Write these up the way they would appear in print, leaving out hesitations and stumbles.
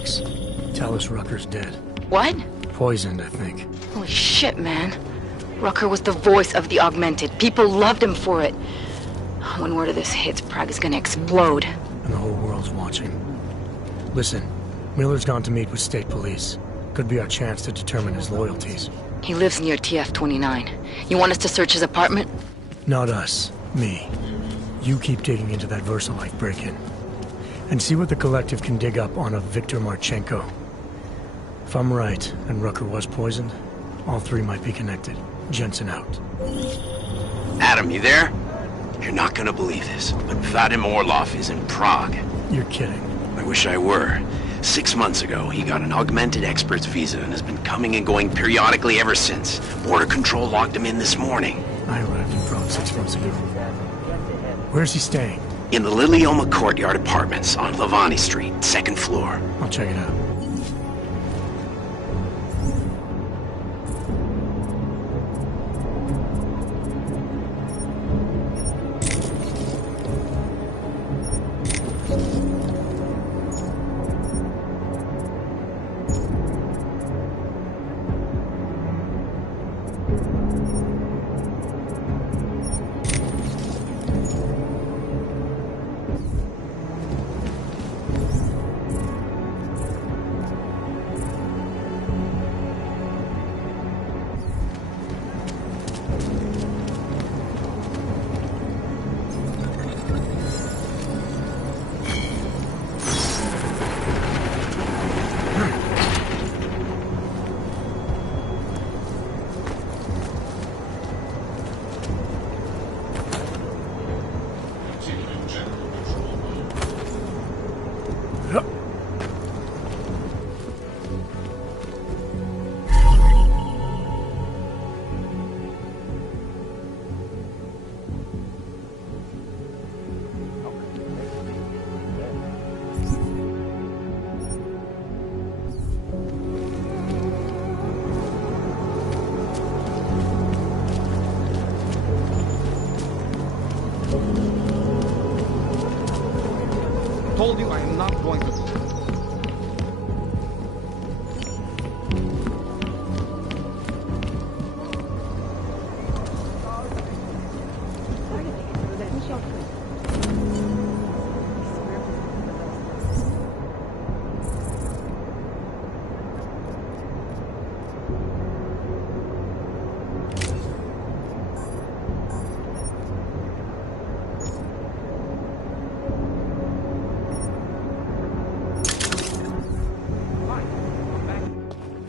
Alex. Tell us Rucker's dead. What? Poisoned, I think. Holy shit, man. Rucker was the voice of the Augmented. People loved him for it. When word of this hits, Prague is gonna explode. And the whole world's watching. Listen, Miller's gone to meet with state police. Could be our chance to determine his loyalties. He lives near TF-29. You want us to search his apartment? Not us. Me. You keep digging into that VersaLife break-in. And see what the Collective can dig up on a Viktor Marchenko. If I'm right, and Rucker was poisoned, all three might be connected. Jensen out. Adam, you there? You're not gonna believe this, but Vadim Orlov is in Prague. You're kidding. I wish I were. 6 months ago, he got an augmented expert's visa and has been coming and going periodically ever since. Border Control locked him in this morning. I arrived in Prague 6 months ago. Where's he staying? In the Lilioma Courtyard Apartments on Lavani Street, 2nd floor. I'll check it out. Told you I am not going to.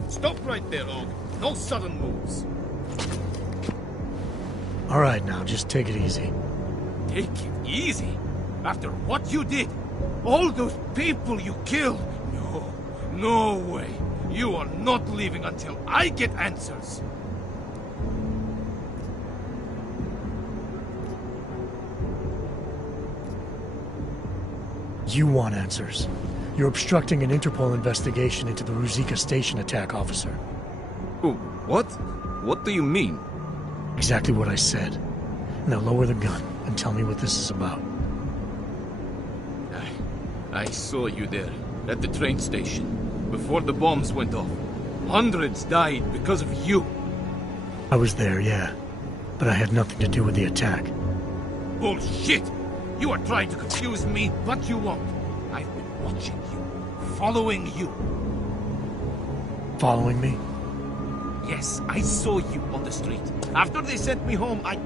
Stop right there, Og. No sudden moves. All right, now, just take it easy. Take it easy? After what you did? All those people you killed? No, no way. You are not leaving until I get answers. You want answers. You're obstructing an Interpol investigation into the Ruzicka station attack, officer. Oh, what? What do you mean? Exactly what I said. Now lower the gun and tell me what this is about. I saw you there, at the train station, before the bombs went off. Hundreds died because of you. I was there, yeah. But I had nothing to do with the attack. Bullshit! You are trying to confuse me, but you won't. I've been watching you, following you. Following me? Yes, I saw you on the street. After they sent me home, I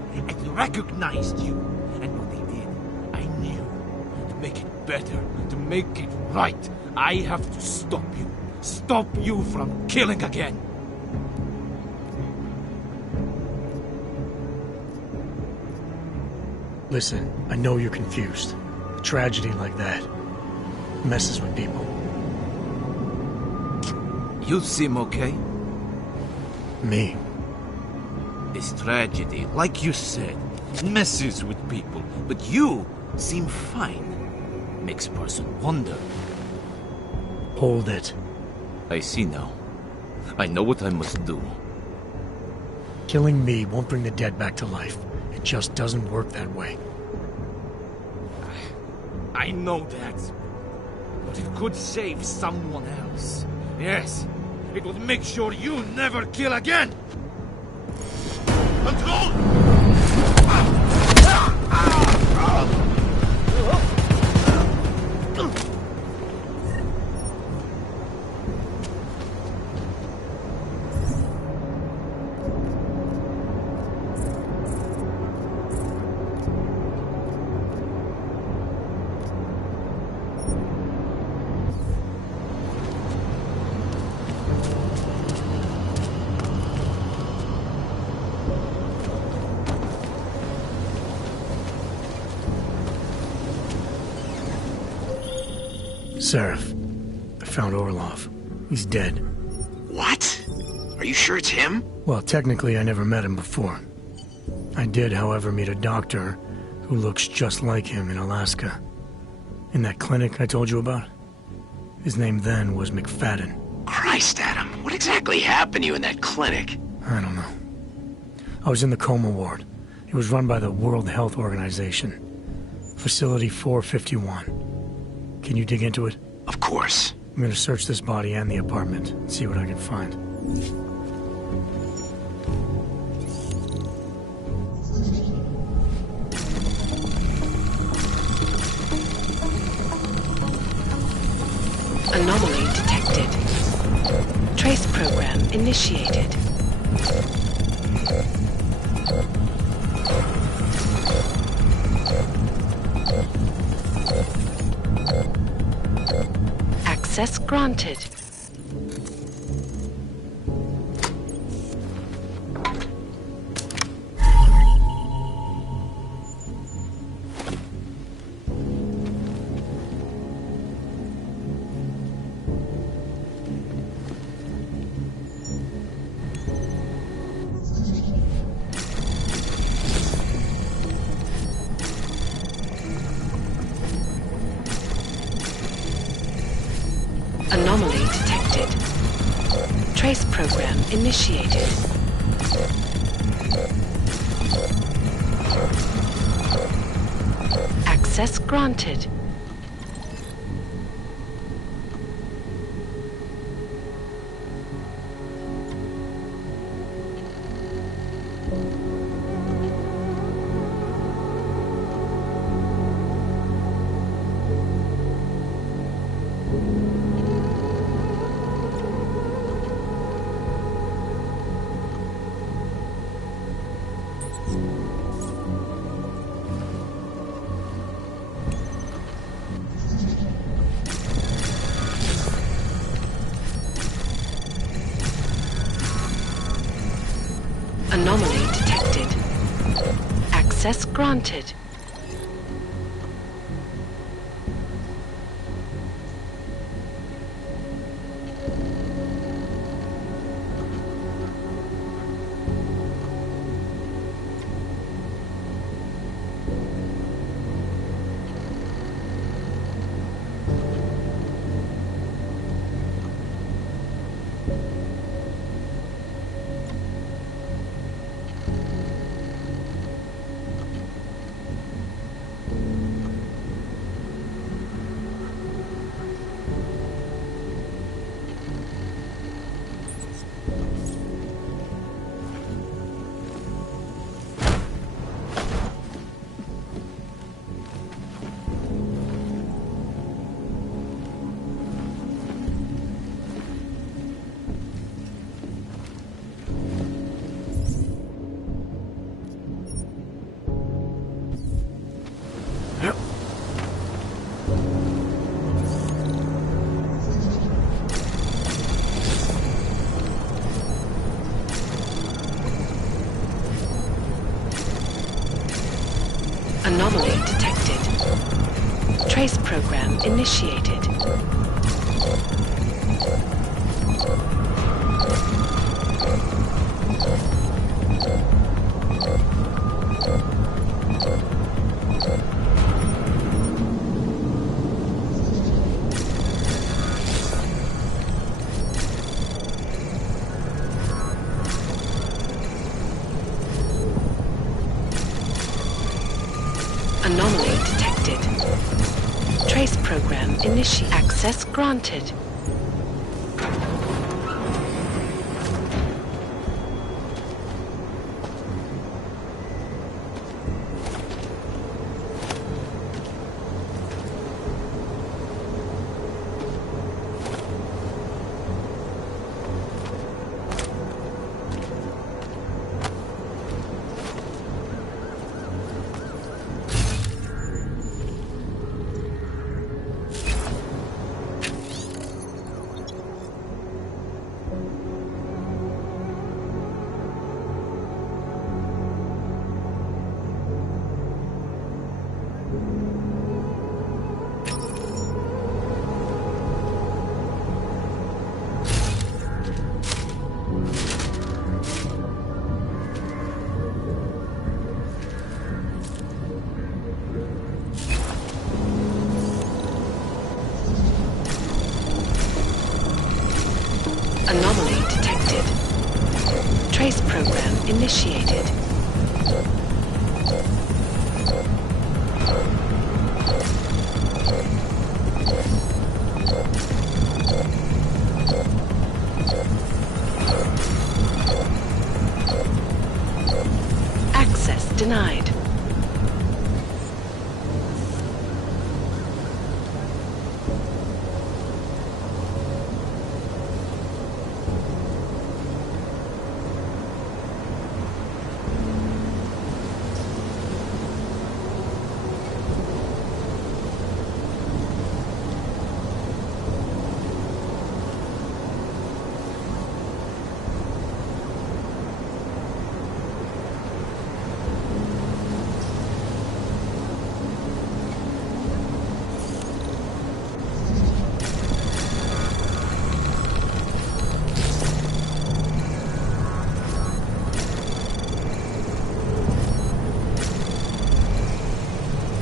recognized you. And what they did, I knew. To make it better, to make it right, I have to stop you. Stop you from killing again. Listen, I know you're confused. A tragedy like that messes with people. You seem okay? Me? This tragedy, like you said, messes with people. But you seem fine. Makes a person wonder. Hold it. I see now. I know what I must do. Killing me won't bring the dead back to life. It just doesn't work that way. I know that. but it could save someone else. Yes, it would make sure you never kill again! Control! Seraph, I found Orlov. He's dead. What? Are you sure it's him? Well, technically I never met him before. I did, however, meet a doctor who looks just like him in Alaska. In that clinic I told you about. His name then was McFadden. Christ, Adam, what exactly happened to you in that clinic? I don't know. I was in the coma ward. It was run by the World Health Organization. Facility 451. Can you dig into it? Of course. I'm gonna search this body and the apartment, and see what I can find. Anomaly detected. Trace program initiated. Access granted. Anomaly detected. Trace program initiated. Access granted. Anomaly detected. Access granted. Anomaly detected. Trace program initiated. Anomaly detected. Trace program initiated. Initiate. Access granted. Anomaly detected. Trace program initiated. Access denied.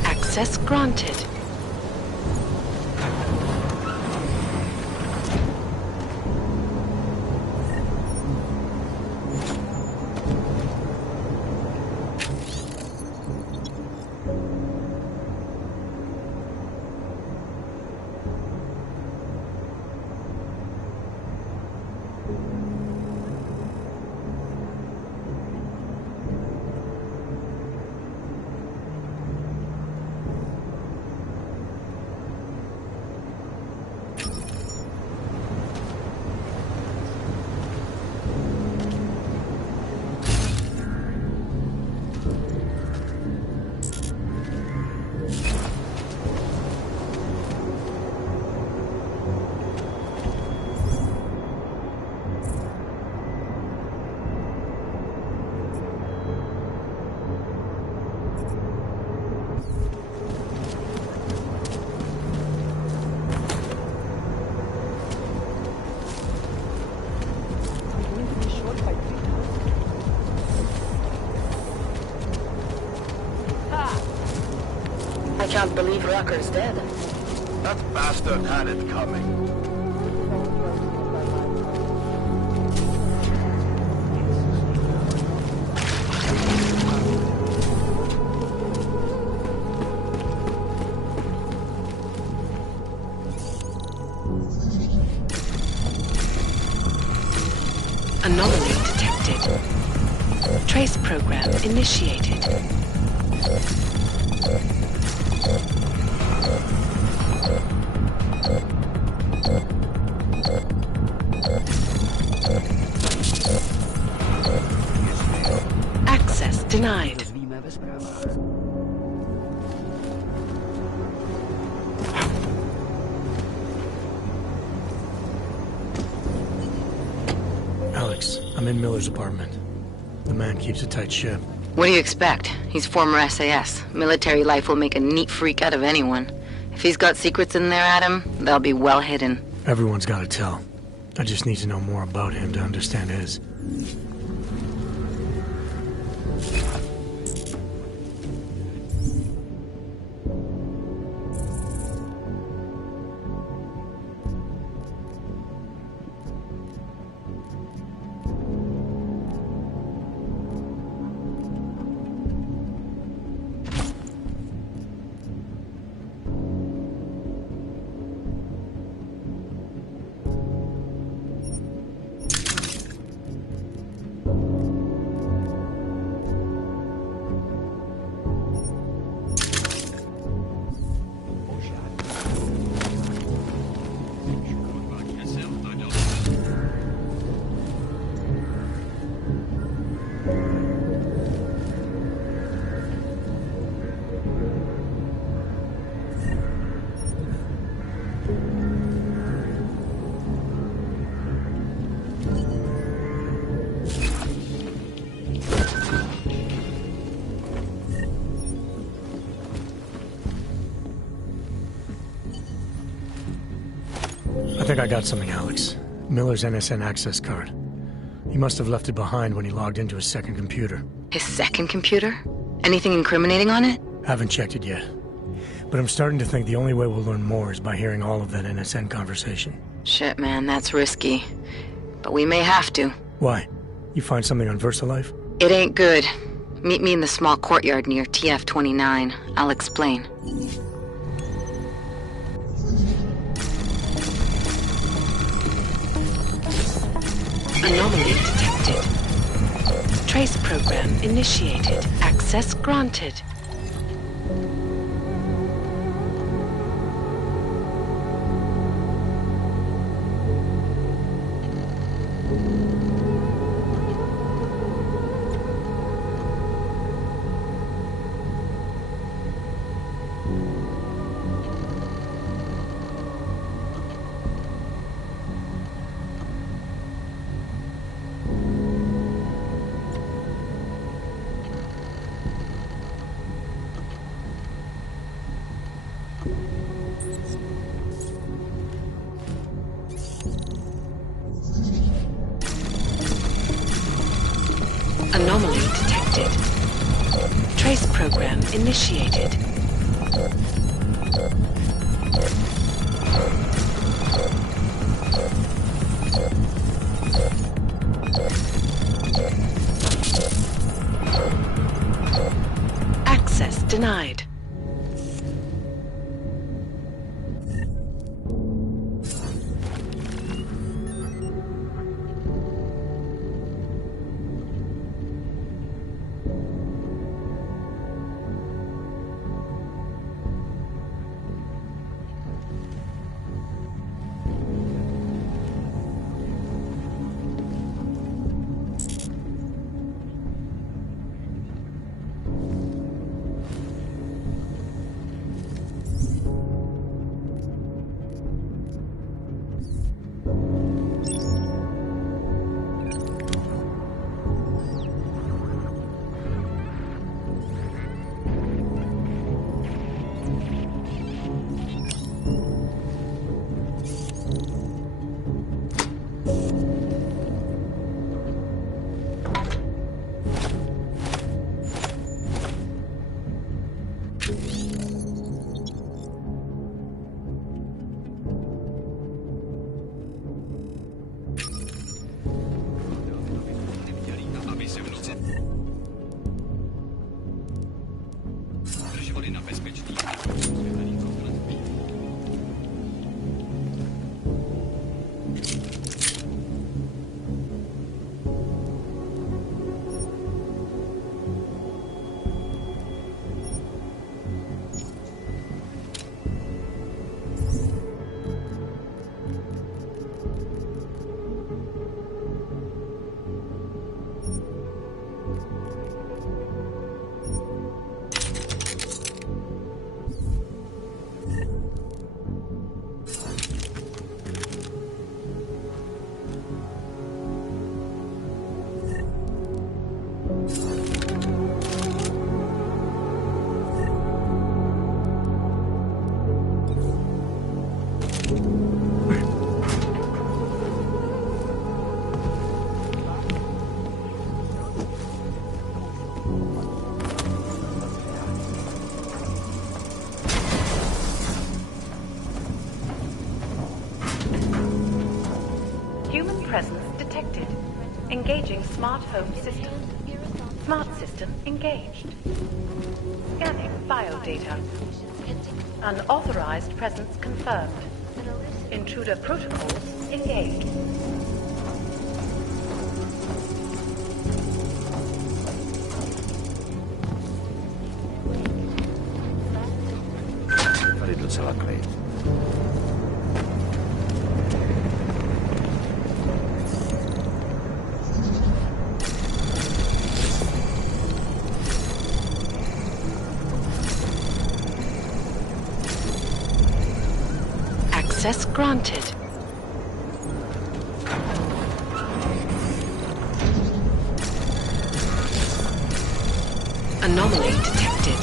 Access granted. I can't believe Rucker's dead. That bastard had it coming. Anomaly detected. Trace program initiated. Access denied. Alex, I'm in Miller's apartment. The man keeps a tight ship. What do you expect? He's former SAS. Military life will make a neat freak out of anyone. If he's got secrets in there, Adam, they'll be well hidden. Everyone's got to tell. I just need to know more about him to understand his. I think I got something, Alex. Miller's NSN access card. He must have left it behind when he logged into his second computer. His second computer? Anything incriminating on it? Haven't checked it yet. But I'm starting to think the only way we'll learn more is by hearing all of that NSN conversation. Shit, man, that's risky. But we may have to. Why? You find something on VersaLife? It ain't good. Meet me in the small courtyard near TF-29. I'll explain. Anomaly detected. Trace program initiated. Access granted. Anomaly detected. Trace program initiated. Access denied. Human presence detected. Engaging smart home system. Smart system engaged. Scanning biodata. Unauthorized presence confirmed. Intruder protocols engaged. Access granted. Anomaly detected.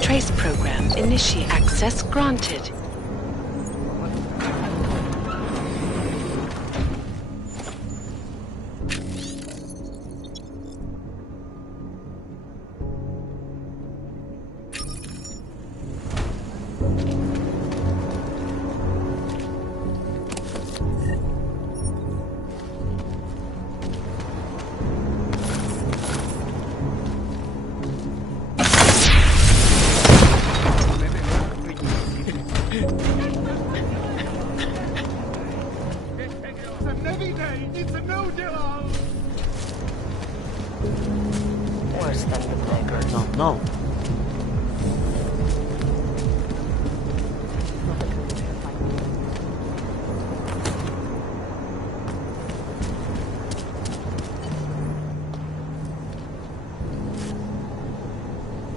Trace program initiate. Access granted. It's a new job! Worse than the beggars. No, no.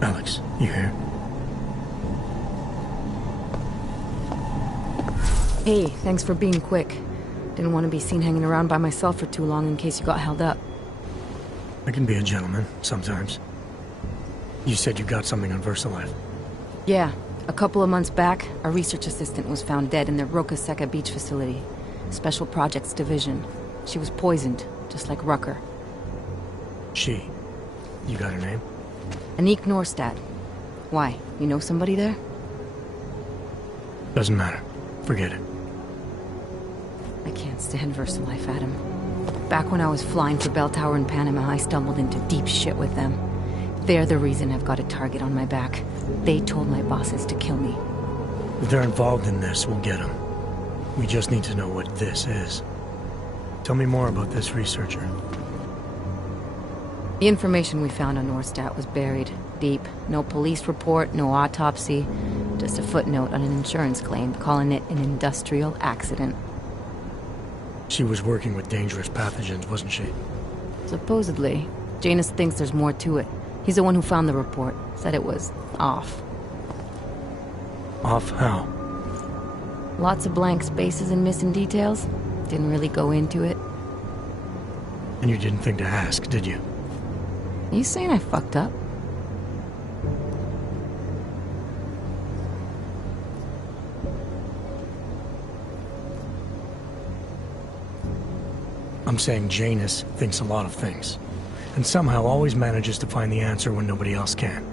Alex, you here? Hey, thanks for being quick. Didn't want to be seen hanging around by myself for too long in case you got held up. I can be a gentleman, sometimes. You said you got something on VersaLife. Yeah, a couple of months back, a research assistant was found dead in the Roca Seca beach facility. Special Projects Division. She was poisoned, just like Rucker. She. You got her name? Anique Norstad. Why, you know somebody there? Doesn't matter. Forget it. I can't stand VersaLife, Adam. Back when I was flying for Bell Tower in Panama, I stumbled into deep shit with them. They're the reason I've got a target on my back. They told my bosses to kill me. If they're involved in this, we'll get them. We just need to know what this is. Tell me more about this researcher. The information we found on Norstad was buried deep. No police report, no autopsy. Just a footnote on an insurance claim calling it an industrial accident. She was working with dangerous pathogens, wasn't she? Supposedly. Janus thinks there's more to it. He's the one who found the report. Said it was off. Off how? Lots of blank spaces and missing details. Didn't really go into it. And you didn't think to ask, did you? You saying I fucked up? I'm saying Janus thinks a lot of things. And somehow always manages to find the answer when nobody else can.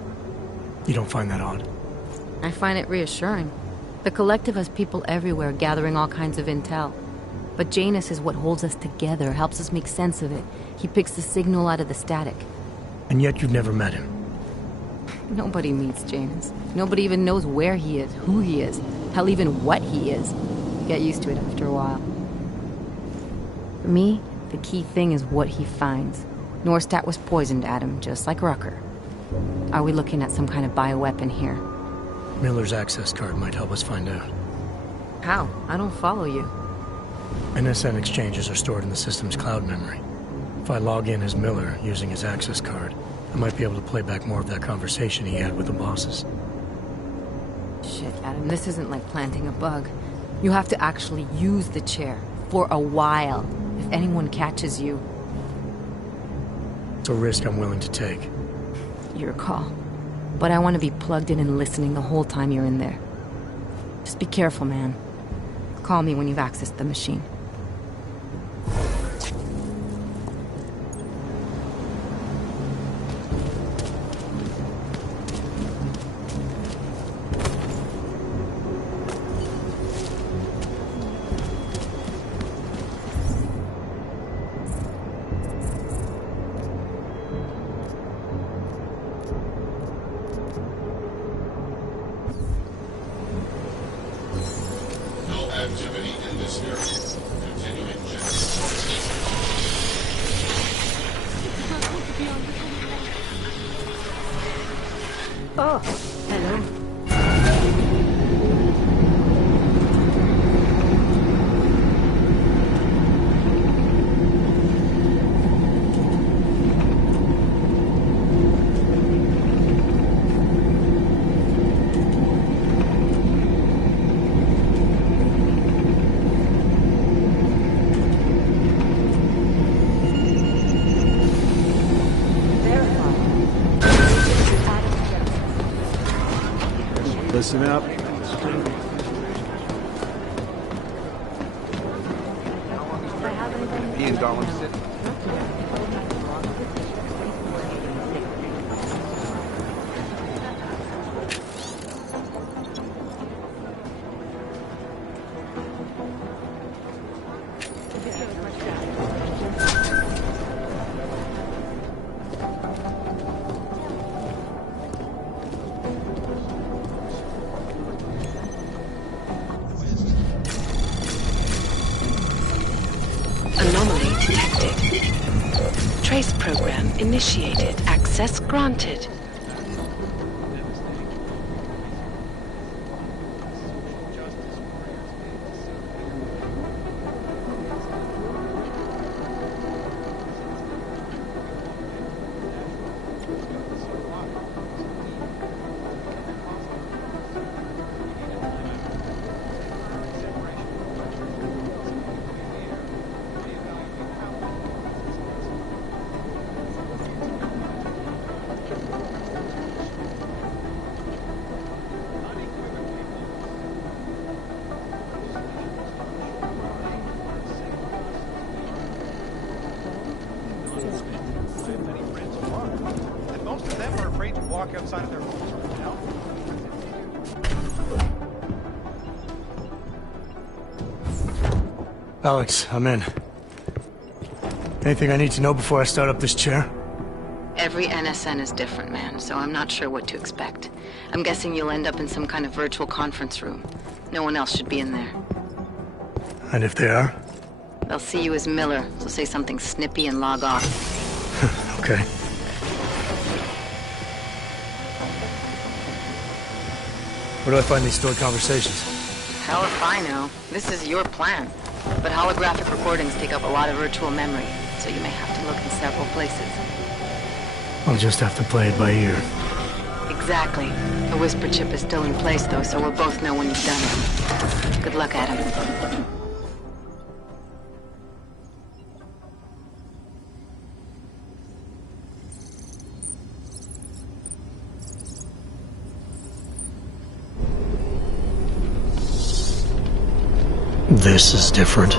You don't find that odd? I find it reassuring. The Collective has people everywhere gathering all kinds of intel. But Janus is what holds us together, helps us make sense of it. He picks the signal out of the static. And yet you've never met him. Nobody meets Janus. Nobody even knows where he is, who he is, hell, even what he is. You get used to it after a while. For me, the key thing is what he finds. Norstad was poisoned, Adam, just like Rucker. Are we looking at some kind of bioweapon here? Miller's access card might help us find out. How? I don't follow you. NSN exchanges are stored in the system's cloud memory. If I log in as Miller using his access card, I might be able to play back more of that conversation he had with the bosses. Shit, Adam, this isn't like planting a bug. You have to actually use the chair. For a while. If anyone catches you. It's a risk I'm willing to take. Your call. But I want to be plugged in and listening the whole time you're in there. Just be careful, man. Call me when you've accessed the machine. Activity in this area. Continuing general. Oh, hello. Listen up. Ian Darwin. Anomaly Trace program initiated. Access granted. And most of them are afraid to walk outside of their homes right now. Alex, I'm in. Anything I need to know before I start up this chair? Every NSN is different, man, so I'm not sure what to expect. I'm guessing you'll end up in some kind of virtual conference room. No one else should be in there. And if they are? They'll see you as Miller, so say something snippy and log off. Okay. Where do I find these stored conversations? Hell if I know. This is your plan. But holographic recordings take up a lot of virtual memory, so you may have to look in several places. I'll just have to play it by ear. Exactly. The whisper chip is still in place, though, so we'll both know when you've done it. Good luck, Adam. This is different.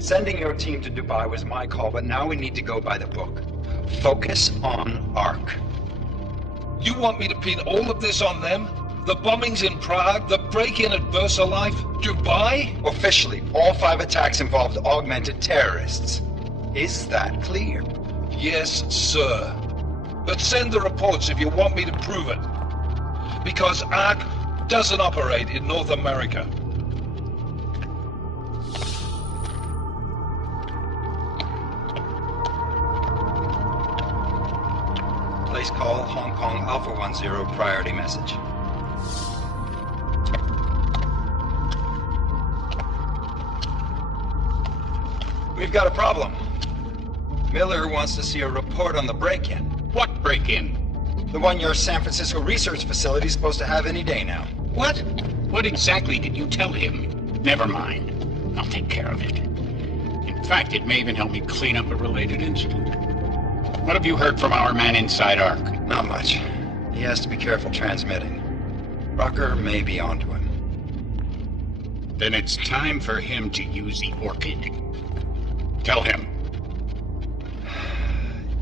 Sending your team to Dubai was my call, but now we need to go by the book. Focus on Ark. You want me to pin all of this on them? The bombings in Prague, the break-in at VersaLife, Dubai? Officially, all 5 attacks involved augmented terrorists. Is that clear? Yes, sir. But send the reports if you want me to prove it. Because Ark doesn't operate in North America. Place call, Hong Kong Alpha 10, priority message. We've got a problem. Miller wants to see a report on the break-in. What break-in? The one your San Francisco research facility is supposed to have any day now. What? What exactly did you tell him? Never mind. I'll take care of it. In fact, it may even help me clean up a related incident. What have you heard from our man inside Ark? Not much. He has to be careful transmitting. Rucker may be onto him. Then it's time for him to use the Orchid. Tell him.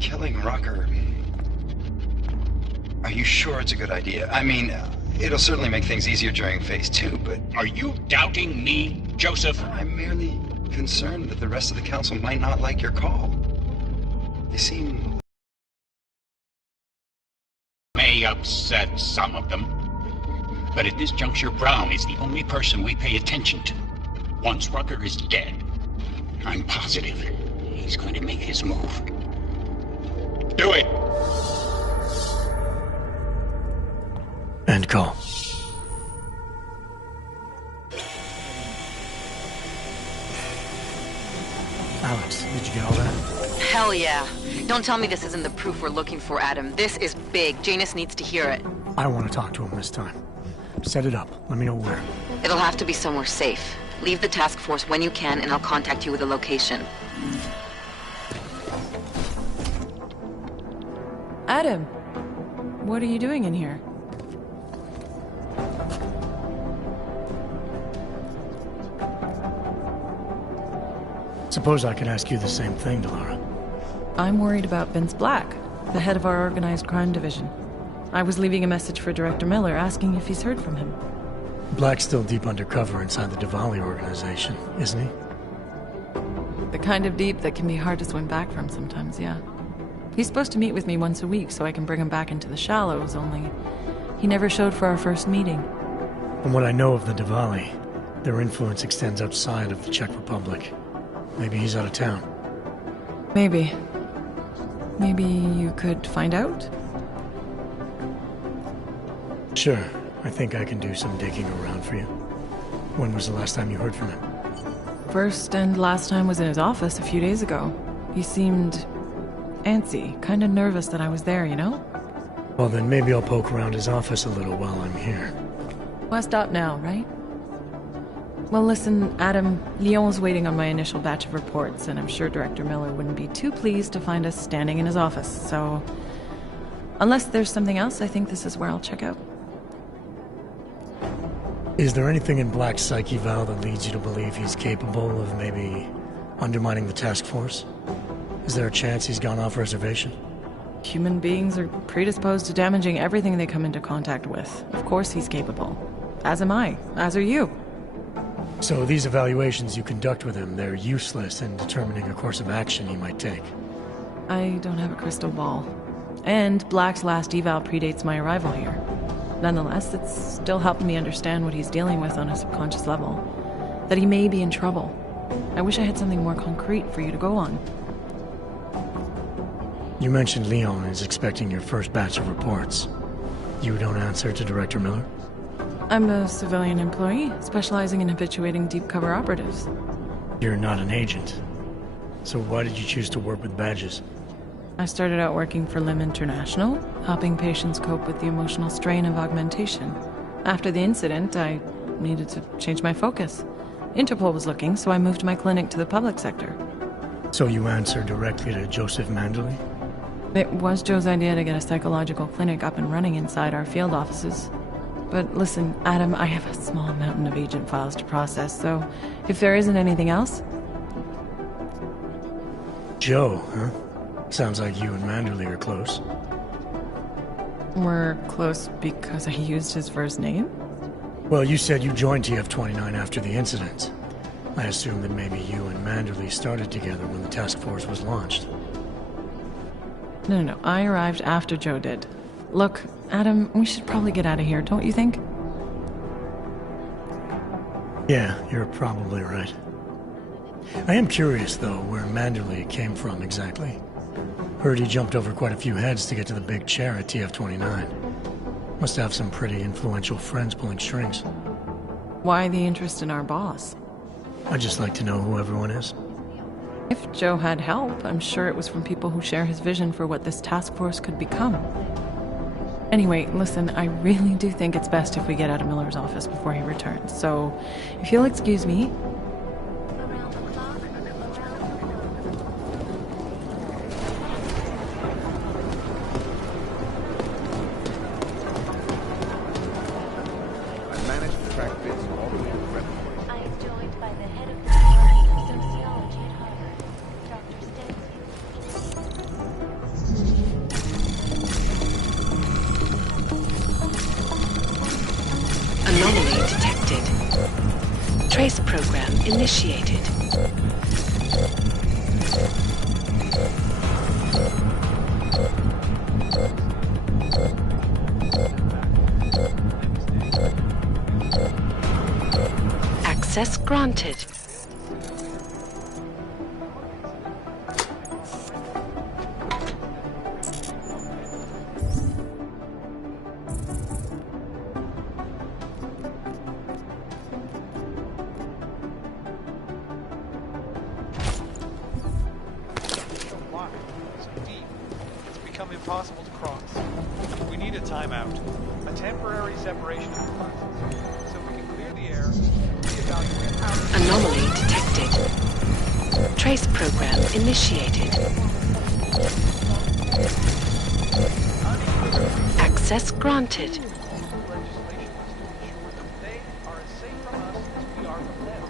Killing Rucker... Are you sure it's a good idea? I mean, it'll certainly make things easier during Phase 2, but... Are you doubting me, Joseph? I'm merely concerned that the rest of the Council might not like your call. They seem... May upset some of them. But at this juncture, Brown is the only person we pay attention to. Once Rucker is dead, I'm positive he's going to make his move. Do it! End call. Alex, did you get all that? Hell yeah. Don't tell me this isn't the proof we're looking for, Adam. This is big. Janus needs to hear it. I want to talk to him this time. Set it up. Let me know where. It'll have to be somewhere safe. Leave the task force when you can, and I'll contact you with a location. Adam, what are you doing in here? Suppose I can ask you the same thing, Delara. I'm worried about Vince Black, the head of our organized crime division. I was leaving a message for Director Miller asking if he's heard from him. Black's still deep undercover inside the Diwali organization, isn't he? The kind of deep that can be hard to swim back from sometimes, yeah. He's supposed to meet with me once a week so I can bring him back into the shallows, only he never showed for our first meeting. From what I know of the Diwali, their influence extends outside of the Czech Republic. Maybe he's out of town. Maybe. Maybe you could find out? Sure. I think I can do some digging around for you. When was the last time you heard from him? First and last time was in his office a few days ago. He seemed antsy, kind of nervous that I was there, you know? Well, then maybe I'll poke around his office a little while I'm here. West up now, right? Well, listen, Adam, Lyon's waiting on my initial batch of reports, and I'm sure Director Miller wouldn't be too pleased to find us standing in his office, so... Unless there's something else, I think this is where I'll check out. Is there anything in Black's psyche, Val, that leads you to believe he's capable of maybe undermining the task force? Is there a chance he's gone off reservation? Human beings are predisposed to damaging everything they come into contact with. Of course he's capable. As am I. As are you. So these evaluations you conduct with him, they're useless in determining a course of action he might take? I don't have a crystal ball. And Black's last eval predates my arrival here. Nonetheless, it's still helped me understand what he's dealing with on a subconscious level. That he may be in trouble. I wish I had something more concrete for you to go on. You mentioned Leon is expecting your first batch of reports. You don't answer to Director Miller? I'm a civilian employee, specializing in habituating deep cover operatives. You're not an agent. So why did you choose to work with badges? I started out working for LIM International, helping patients cope with the emotional strain of augmentation. After the incident, I needed to change my focus. Interpol was looking, so I moved my clinic to the public sector. So you answer directly to Joseph Mandley? It was Joe's idea to get a psychological clinic up and running inside our field offices. But listen, Adam, I have a small mountain of agent files to process, so if there isn't anything else... Joe, huh? Sounds like you and Manderley are close. We're close because I used his first name? Well, you said you joined TF-29 after the incident. I assumed that maybe you and Manderley started together when the task force was launched. No. I arrived after Joe did. Look, Adam, we should probably get out of here, don't you think? Yeah, you're probably right. I am curious, though, where Manderley came from exactly. Heard he jumped over quite a few heads to get to the big chair at TF-29. Must have some pretty influential friends pulling strings. Why the interest in our boss? I'd just like to know who everyone is. If Joe had help, I'm sure it was from people who share his vision for what this task force could become. Anyway, listen, I really do think it's best if we get out of Miller's office before he returns, so if you'll excuse me. Anomaly detected. Trace program initiated. Access granted. Impossible to cross. We need a timeout. A temporary separation of the classes. So we can clear the air, reevaluate how... Anomaly detected. Trace program initiated. Access granted. Legislation must ensure that they are as safe from us as we are from them.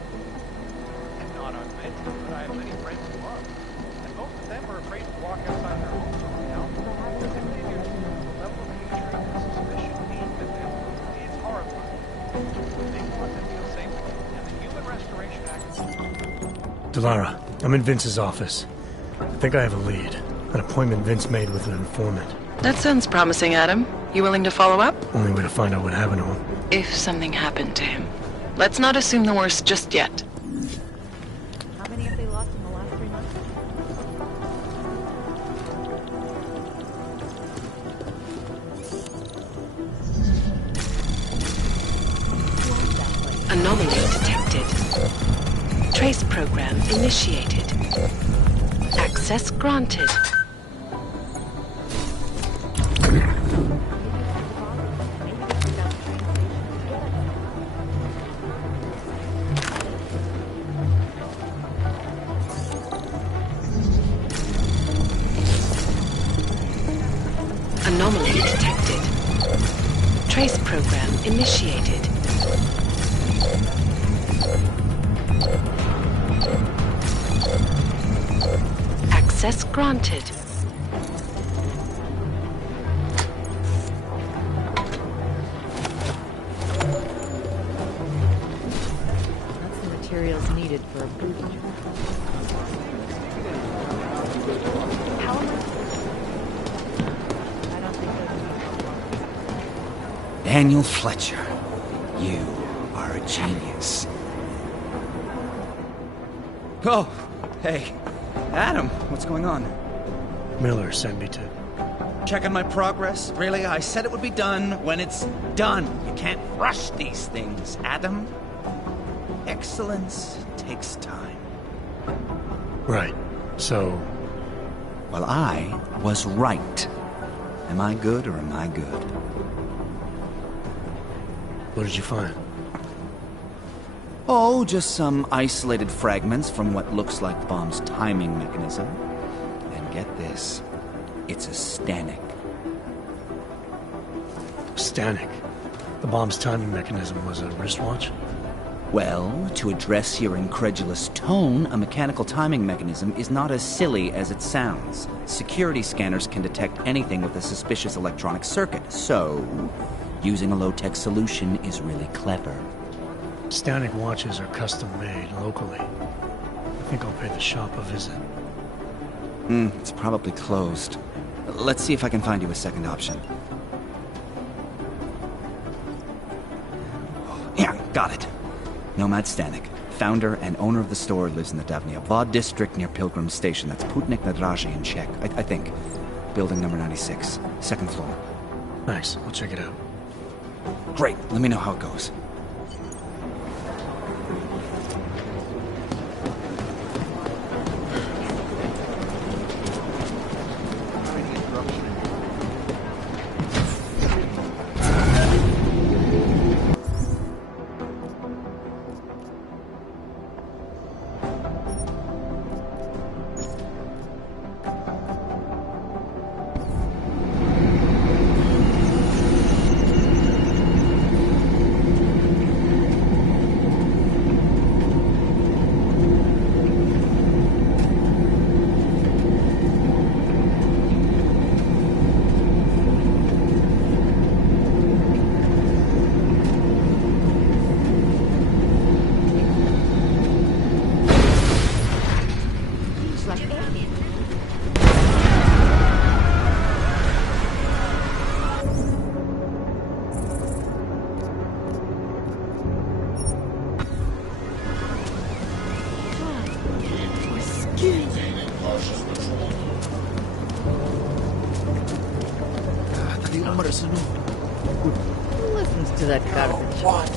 I'm not augmented, but I have many friends who are. And most of them are afraid to walk outside their homes right now. Delara, I'm in Vince's office. I think I have a lead. An appointment Vince made with an informant. That sounds promising, Adam. You willing to follow up? Only way to find out what happened to him. If something happened to him. Let's not assume the worst just yet. How many have they lost in the last 3 months? Anomaly detected. Trace program initiated. Access granted. Anomaly detected. Trace program initiated. Access granted. That's the materials needed for a booty trap. How am I don't think that's... Daniel Fletcher, you are a genius. Oh, hey. Adam, what's going on? Miller sent me to... Checking my progress? Really? I said it would be done when it's done. You can't rush these things, Adam. Excellence takes time. Right. So... Well, I was right. Am I good or am I good? What did you find? Oh, just some isolated fragments from what looks like the bomb's timing mechanism. And get this, it's a Stanek. Stanek? The bomb's timing mechanism was a wristwatch? Well, to address your incredulous tone, a mechanical timing mechanism is not as silly as it sounds. Security scanners can detect anything with a suspicious electronic circuit, so using a low-tech solution is really clever. Stanek watches are custom-made locally. I think I'll pay the shop a visit. It's probably closed. Let's see if I can find you a second option. Yeah, got it. Nomad Stanek, founder and owner of the store, lives in the Davnia district near Pilgrim Station. That's Putnik Nadraji in Czech, I think. Building number 96, second floor. Nice, I'll check it out. Great, let me know how it goes. Listens to that garbage. What?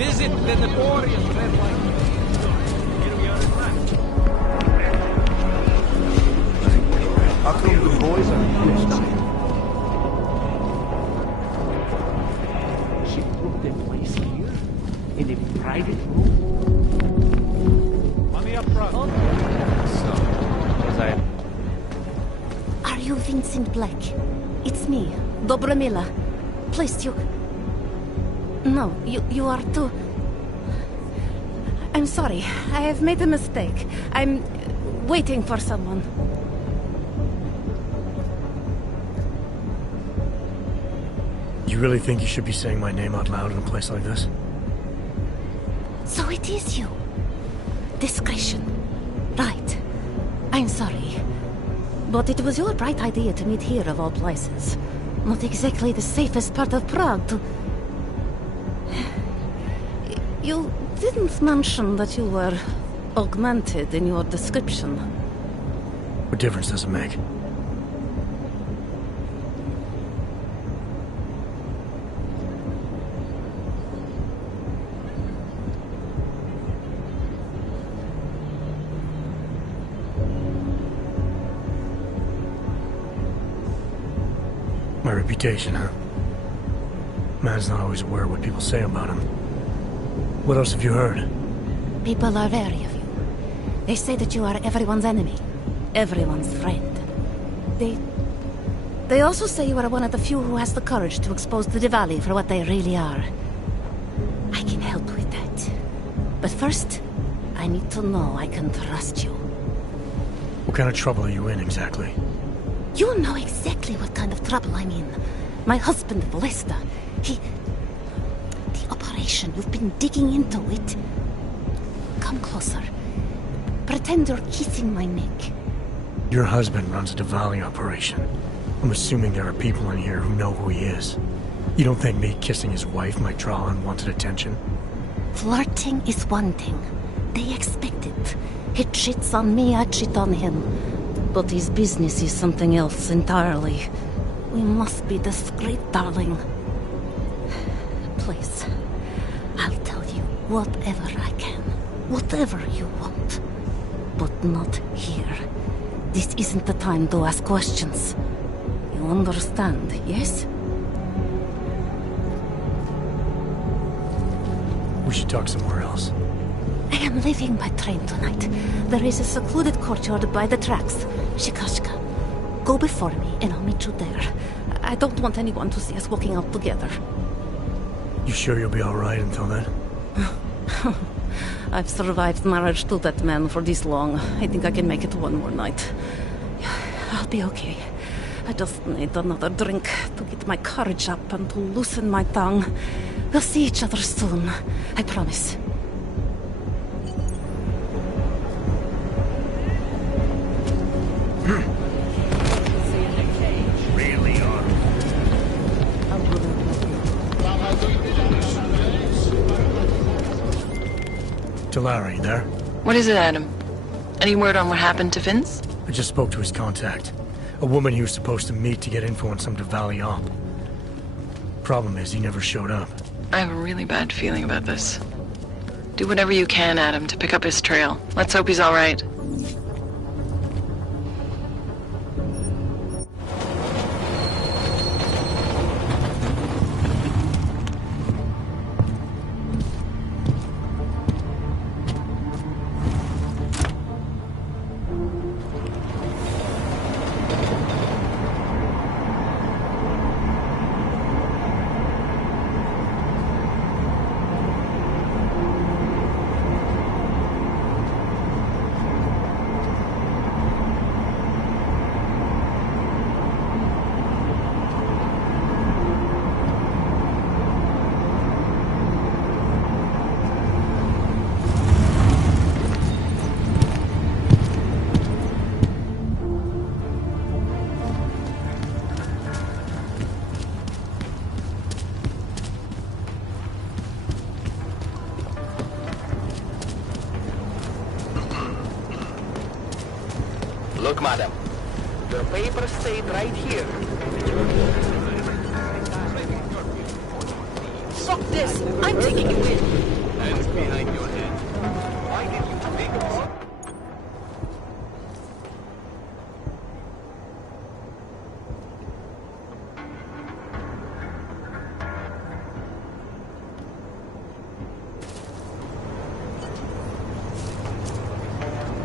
Visit the laborious red light. Here we are at last. How come the boys are used? She put the place here? In a private room? Money up front. Are you Vincent Black? It's me, Dobramila. Please, you... No, you are too... I'm sorry. I have made a mistake. I'm waiting for someone. You really think you should be saying my name out loud in a place like this? So it is you. Discretion. Right. I'm sorry. But it was your bright idea to meet here of all places. Not exactly the safest part of Prague to... You didn't mention that you were augmented in your description. What difference does it make? My reputation, huh? Man's not always aware of what people say about him. What else have you heard? People are wary of you. They say that you are everyone's enemy, everyone's friend. They also say you are one of the few who has the courage to expose the Diwali for what they really are. I can help with that. But first, I need to know I can trust you. What kind of trouble are you in, exactly? You know exactly what kind of trouble I'm in. My husband, Vlasta, the operation, you've been digging into it. Come closer. Pretend you're kissing my neck. Your husband runs a Diwali operation. I'm assuming there are people in here who know who he is. You don't think me kissing his wife might draw unwanted attention? Flirting is one thing. They expect it. He cheats on me, I cheat on him. But his business is something else entirely. We must be discreet, darling. Please, I'll tell you whatever I can. Whatever you want. But not here. This isn't the time to ask questions. You understand, yes? We should talk somewhere else. I am leaving by train tonight. There is a secluded courtyard by the tracks. Shikashka. Go before me, and I'll meet you there. I don't want anyone to see us walking out together. You sure you'll be alright until then? I've survived marriage to that man for this long. I think I can make it one more night. I'll be okay. I just need another drink to get my courage up and to loosen my tongue. We'll see each other soon. I promise. Larry, there? What is it, Adam? Any word on what happened to Vince? I just spoke to his contact. A woman he was supposed to meet to get info on some Diwali op. Problem is, he never showed up. I have a really bad feeling about this. Do whatever you can, Adam, to pick up his trail. Let's hope he's all right. Look, madam. Your papers stayed right here. Stop this! I'm taking you in. Hands behind your head. Why did you take us?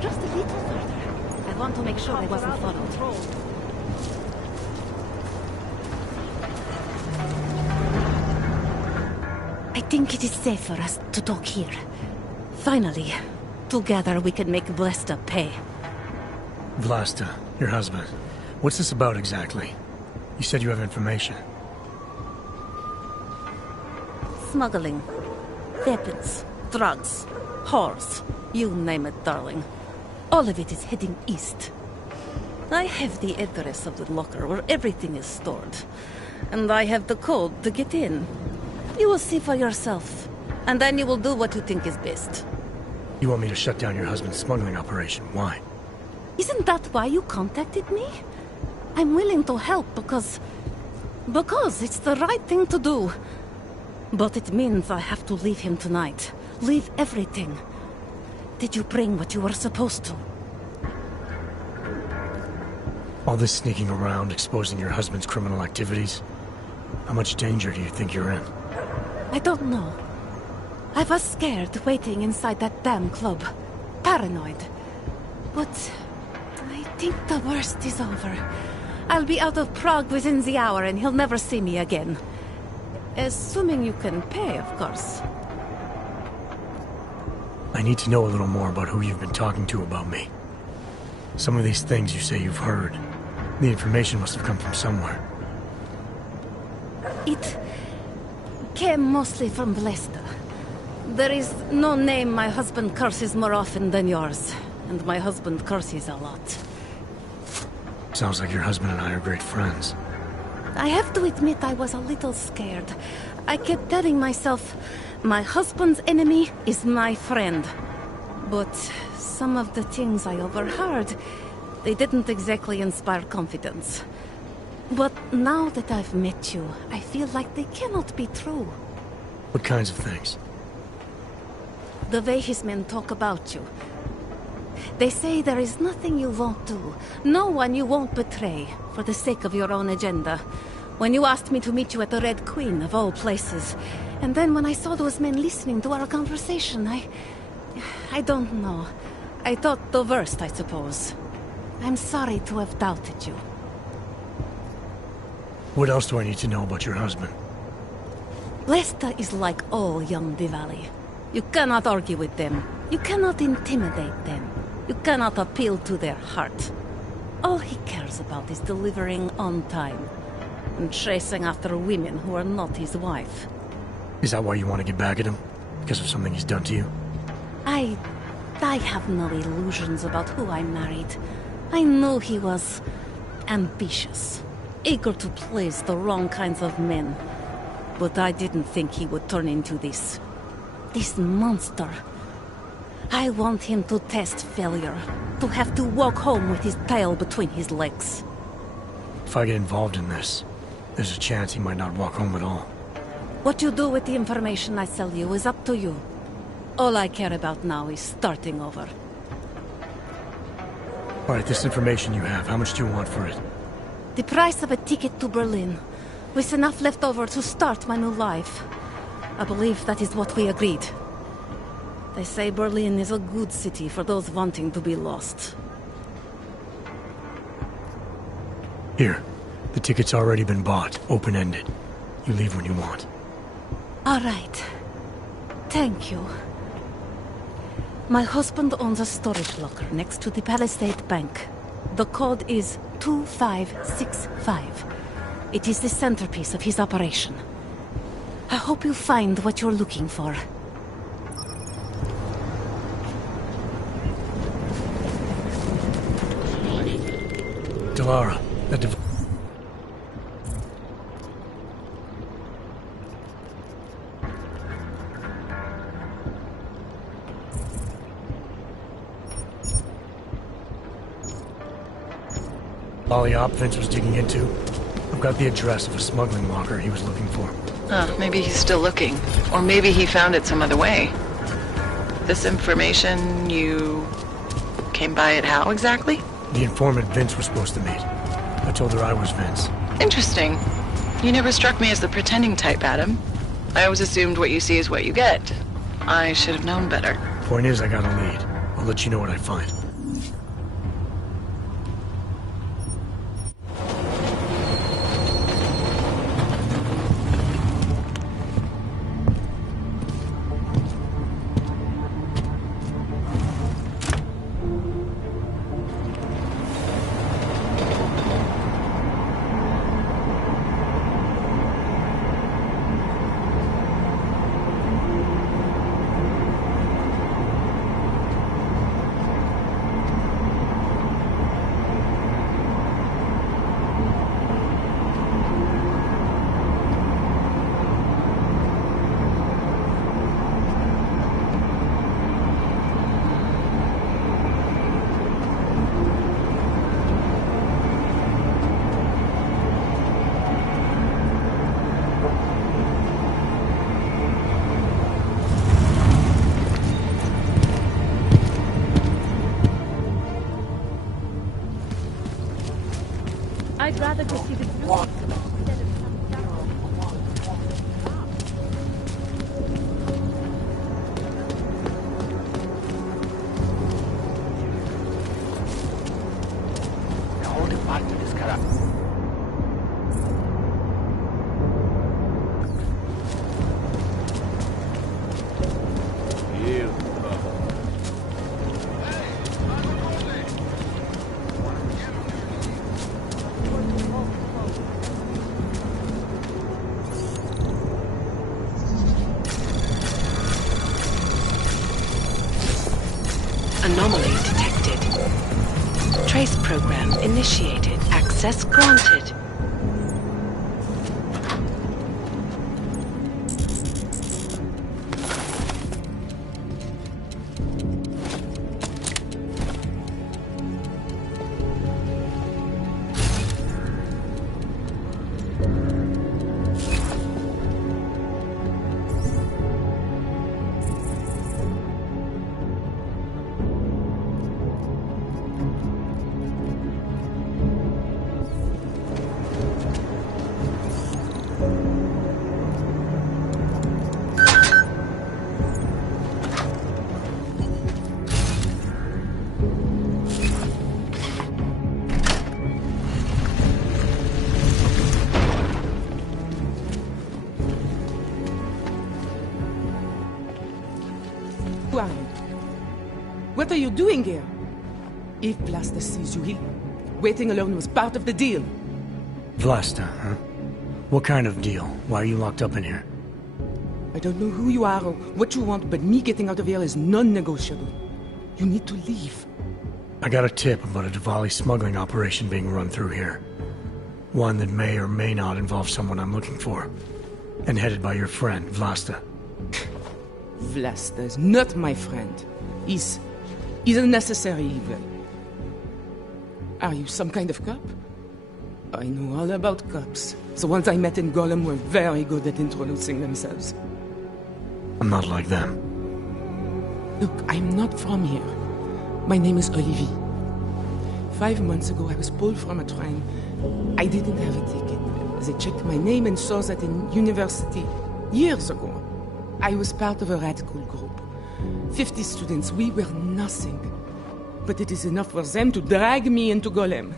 Just a little further. I want to make sure I wasn't followed. I think it is safe for us to talk here. Finally, together we can make Vlasta pay. Vlasta, your husband. What's this about exactly? You said you have information. Smuggling. Weapons. Drugs. Whores. You name it, darling. All of it is heading east. I have the address of the locker where everything is stored. And I have the code to get in. You will see for yourself. And then you will do what you think is best. You want me to shut down your husband's smuggling operation? Why? Isn't that why you contacted me? I'm willing to help because it's the right thing to do. But it means I have to leave him tonight. Leave everything. Did you bring what you were supposed to? All this sneaking around, exposing your husband's criminal activities? How much danger do you think you're in? I don't know. I was scared waiting inside that damn club. Paranoid. But I think the worst is over. I'll be out of Prague within the hour and he'll never see me again. Assuming you can pay, of course. I need to know a little more about who you've been talking to about me. Some of these things you say you've heard. The information must have come from somewhere. It came mostly from Vlasta. There is no name my husband curses more often than yours. And my husband curses a lot. Sounds like your husband and I are great friends. I have to admit I was a little scared. I kept telling myself, my husband's enemy is my friend. But some of the things I overheard, they didn't exactly inspire confidence. But now that I've met you, I feel like they cannot be true. What kinds of things? The way his men talk about you. They say there is nothing you won't do, no one you won't betray, for the sake of your own agenda. When you asked me to meet you at the Red Queen, of all places, and then when I saw those men listening to our conversation, I don't know. I thought the worst, I suppose. I'm sorry to have doubted you. What else do I need to know about your husband? Lesta is like all young Diwali. You cannot argue with them. You cannot intimidate them. You cannot appeal to their heart. All he cares about is delivering on time. And chasing after women who are not his wife. Is that why you want to get back at him? Because of something he's done to you? I have no illusions about who I married. I knew he was ambitious, eager to please the wrong kinds of men. But I didn't think he would turn into this monster. I want him to test failure, to have to walk home with his tail between his legs. If I get involved in this, there's a chance he might not walk home at all. What you do with the information I sell you is up to you. All I care about now is starting over. Alright, this information you have, how much do you want for it? The price of a ticket to Berlin, with enough left over to start my new life. I believe that is what we agreed. They say Berlin is a good city for those wanting to be lost. Here, the ticket's already been bought, open-ended. You leave when you want. All right. Thank you. My husband owns a storage locker next to the Palisade Bank. The code is 2565. It is the centerpiece of his operation. I hope you find what you're looking for. Delara, that device... Polyop Vince was digging into. I've got the address of a smuggling locker he was looking for. Maybe he's still looking. Or maybe he found it some other way. This information, you came by it how exactly? The informant Vince was supposed to meet. I told her I was Vince. Interesting. You never struck me as the pretending type, Adam. I always assumed what you see is what you get. I should have known better. Point is, I got a lead. I'll let you know what I find. I'd rather go see the What? instead of some The whole department is corrupt. Anomaly detected. Trace program initiated. Access granted. Who are you? What are you doing here? If Blaster sees you, waiting alone was part of the deal. Vlasta, huh? What kind of deal? Why are you locked up in here? I don't know who you are or what you want, but me getting out of here is non-negotiable. You need to leave. I got a tip about a Diwali smuggling operation being run through here. One that may or may not involve someone I'm looking for. And headed by your friend, Vlasta. Vlasta is not my friend. He's a necessary evil. Are you some kind of cop? I know all about cops. The ones I met in Golem were very good at introducing themselves. I'm not like them. Look, I'm not from here. My name is Olivier. 5 months ago, I was pulled from a train. I didn't have a ticket. They checked my name and saw that in university years ago. I was part of a radical group. 50 students, we were nothing. But it is enough for them to drag me into Golem.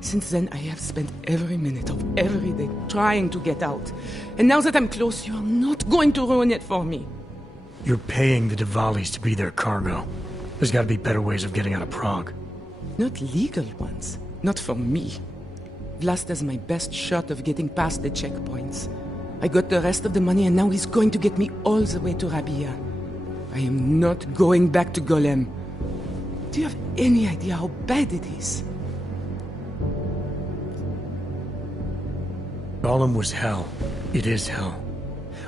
Since then, I have spent every minute of every day trying to get out. And now that I'm close, you are not going to ruin it for me. You're paying the Diwalis to be their cargo. There's gotta be better ways of getting out of Prague. Not legal ones. Not for me. Vlasta's my best shot of getting past the checkpoints. I got the rest of the money and now he's going to get me all the way to Rabia. I am not going back to Golem. Do you have any idea how bad it is? Golem was hell. It is hell.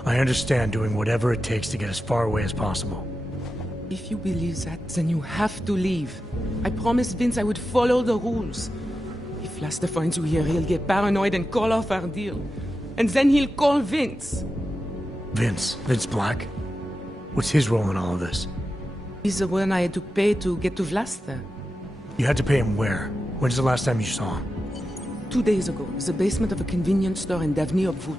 I understand doing whatever it takes to get as far away as possible. If you believe that, then you have to leave. I promised Vince I would follow the rules. If Vlasta finds you here, he'll get paranoid and call off our deal. And then he'll call Vince. Vince Black? What's his role in all of this? He's the one I had to pay to get to Vlasta. You had to pay him where? When's the last time you saw him? 2 days ago, the basement of a convenience store in Davni Obvut.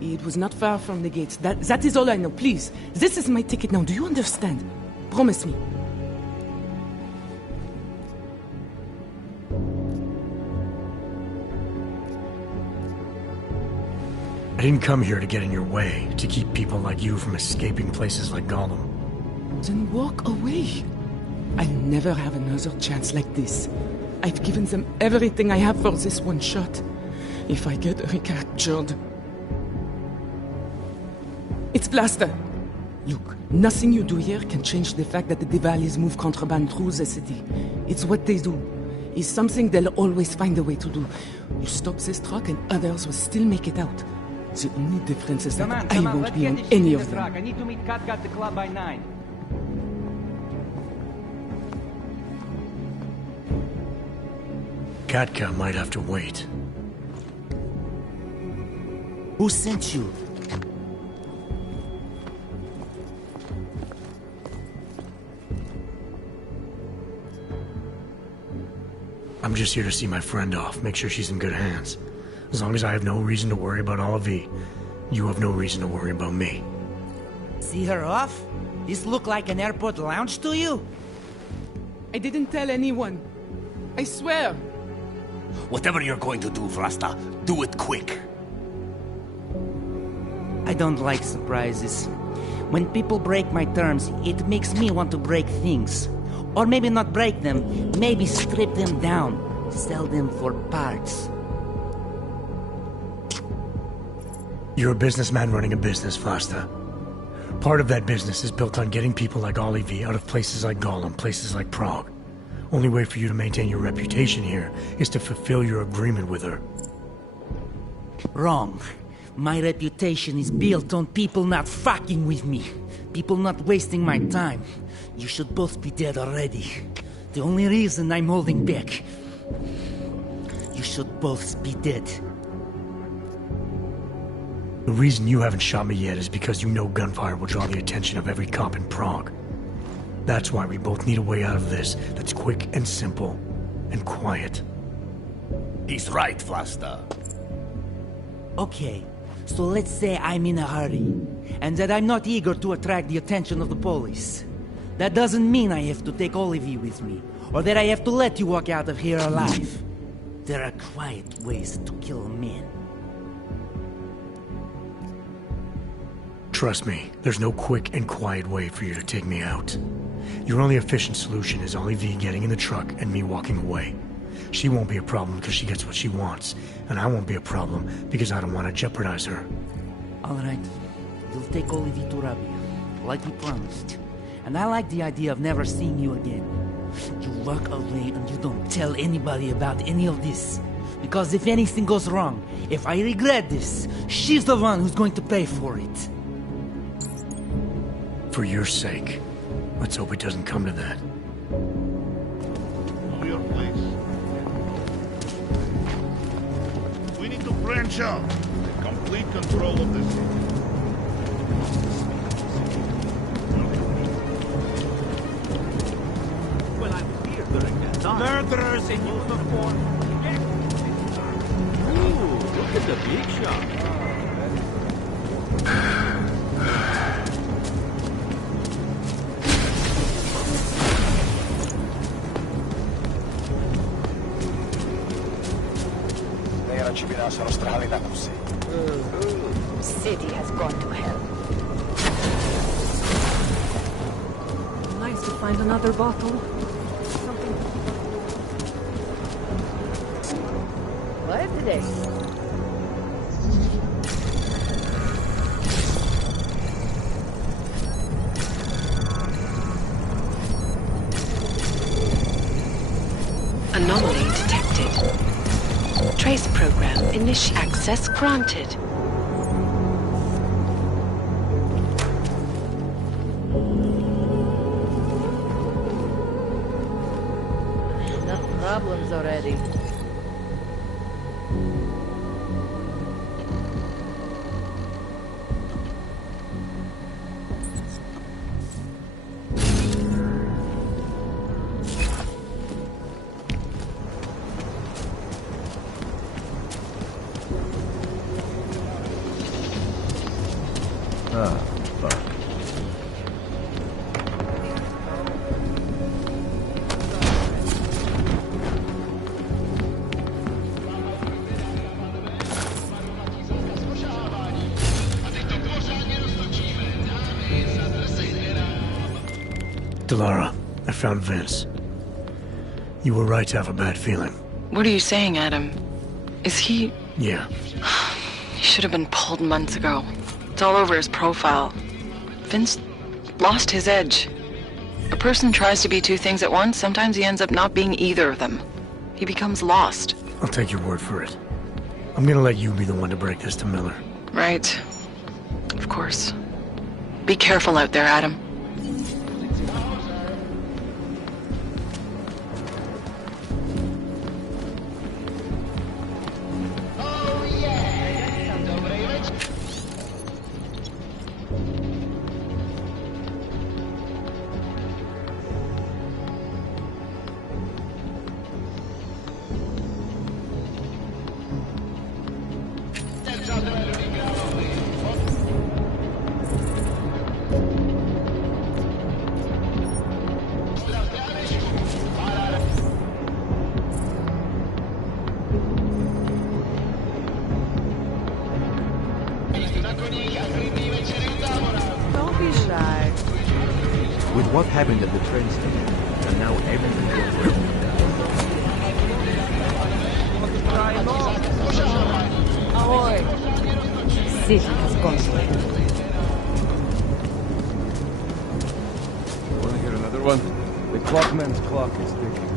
It was not far from the gates. That is all I know. Please, this is my ticket now. Do you understand? Promise me. I didn't come here to get in your way, to keep people like you from escaping places like Gollum. Then walk away. I'll never have another chance like this. I've given them everything I have for this one shot. If I get recaptured... It's Blaster. Look, nothing you do here can change the fact that the Diwalis move contraband through the city. It's what they do. It's something they'll always find a way to do. You stop this truck and others will still make it out. The only difference is that I won't be on any of them. I need to meet Katka at the club by 9. Katka might have to wait. Who sent you? I'm just here to see my friend off, make sure she's in good hands. As long as I have no reason to worry about Olive, you have no reason to worry about me. See her off? This look like an airport lounge to you? I didn't tell anyone. I swear. Whatever you're going to do, Vlasta, do it quick. I don't like surprises. When people break my terms, it makes me want to break things. Or maybe not break them, maybe strip them down, sell them for parts. You're a businessman running a business, Vlasta. Part of that business is built on getting people like Olive out of places like Gollum, places like Prague. Only way for you to maintain your reputation here is to fulfill your agreement with her. Wrong. My reputation is built on people not fucking with me. People not wasting my time. You should both be dead already. The only reason I'm holding back. You should both be dead. The reason you haven't shot me yet is because you know gunfire will draw the attention of every cop in Prague. That's why we both need a way out of this that's quick and simple and quiet. He's right, Vlasta. Okay, so let's say I'm in a hurry, and that I'm not eager to attract the attention of the police. That doesn't mean I have to take Olive with me, or that I have to let you walk out of here alive. There are quiet ways to kill a man. Trust me, there's no quick and quiet way for you to take me out. Your only efficient solution is Olive getting in the truck and me walking away. She won't be a problem because she gets what she wants, and I won't be a problem because I don't want to jeopardize her. Alright, you'll take Olive to Rabia, like we promised. And I like the idea of never seeing you again. You walk away and you don't tell anybody about any of this. Because if anything goes wrong, if I regret this, she's the one who's going to pay for it. For your sake, let's hope it doesn't come to that. Know your place. We need to branch out. Take complete control of this city. Well, I was here during that time. Murderers in uniform. Ooh, look at the big shot. City has gone to hell. Nice to find another bottle. Something. What today? Anomaly detected. Trace program initiate. Access granted. Enough problems already. Delara, I found Vince. You were right to have a bad feeling. What are you saying, Adam? Is he... Yeah. He should have been pulled months ago. It's all over his profile. Vince lost his edge. A person tries to be two things at once, sometimes he ends up not being either of them. He becomes lost. I'll take your word for it. I'm gonna let you be the one to break this to Miller. Right. Of course. Be careful out there, Adam. Don't be shy. With what happened at the train station, and now everything goes Ahoy! City has gone to hell. Wanna hear another one? The clockman's clock is ticking.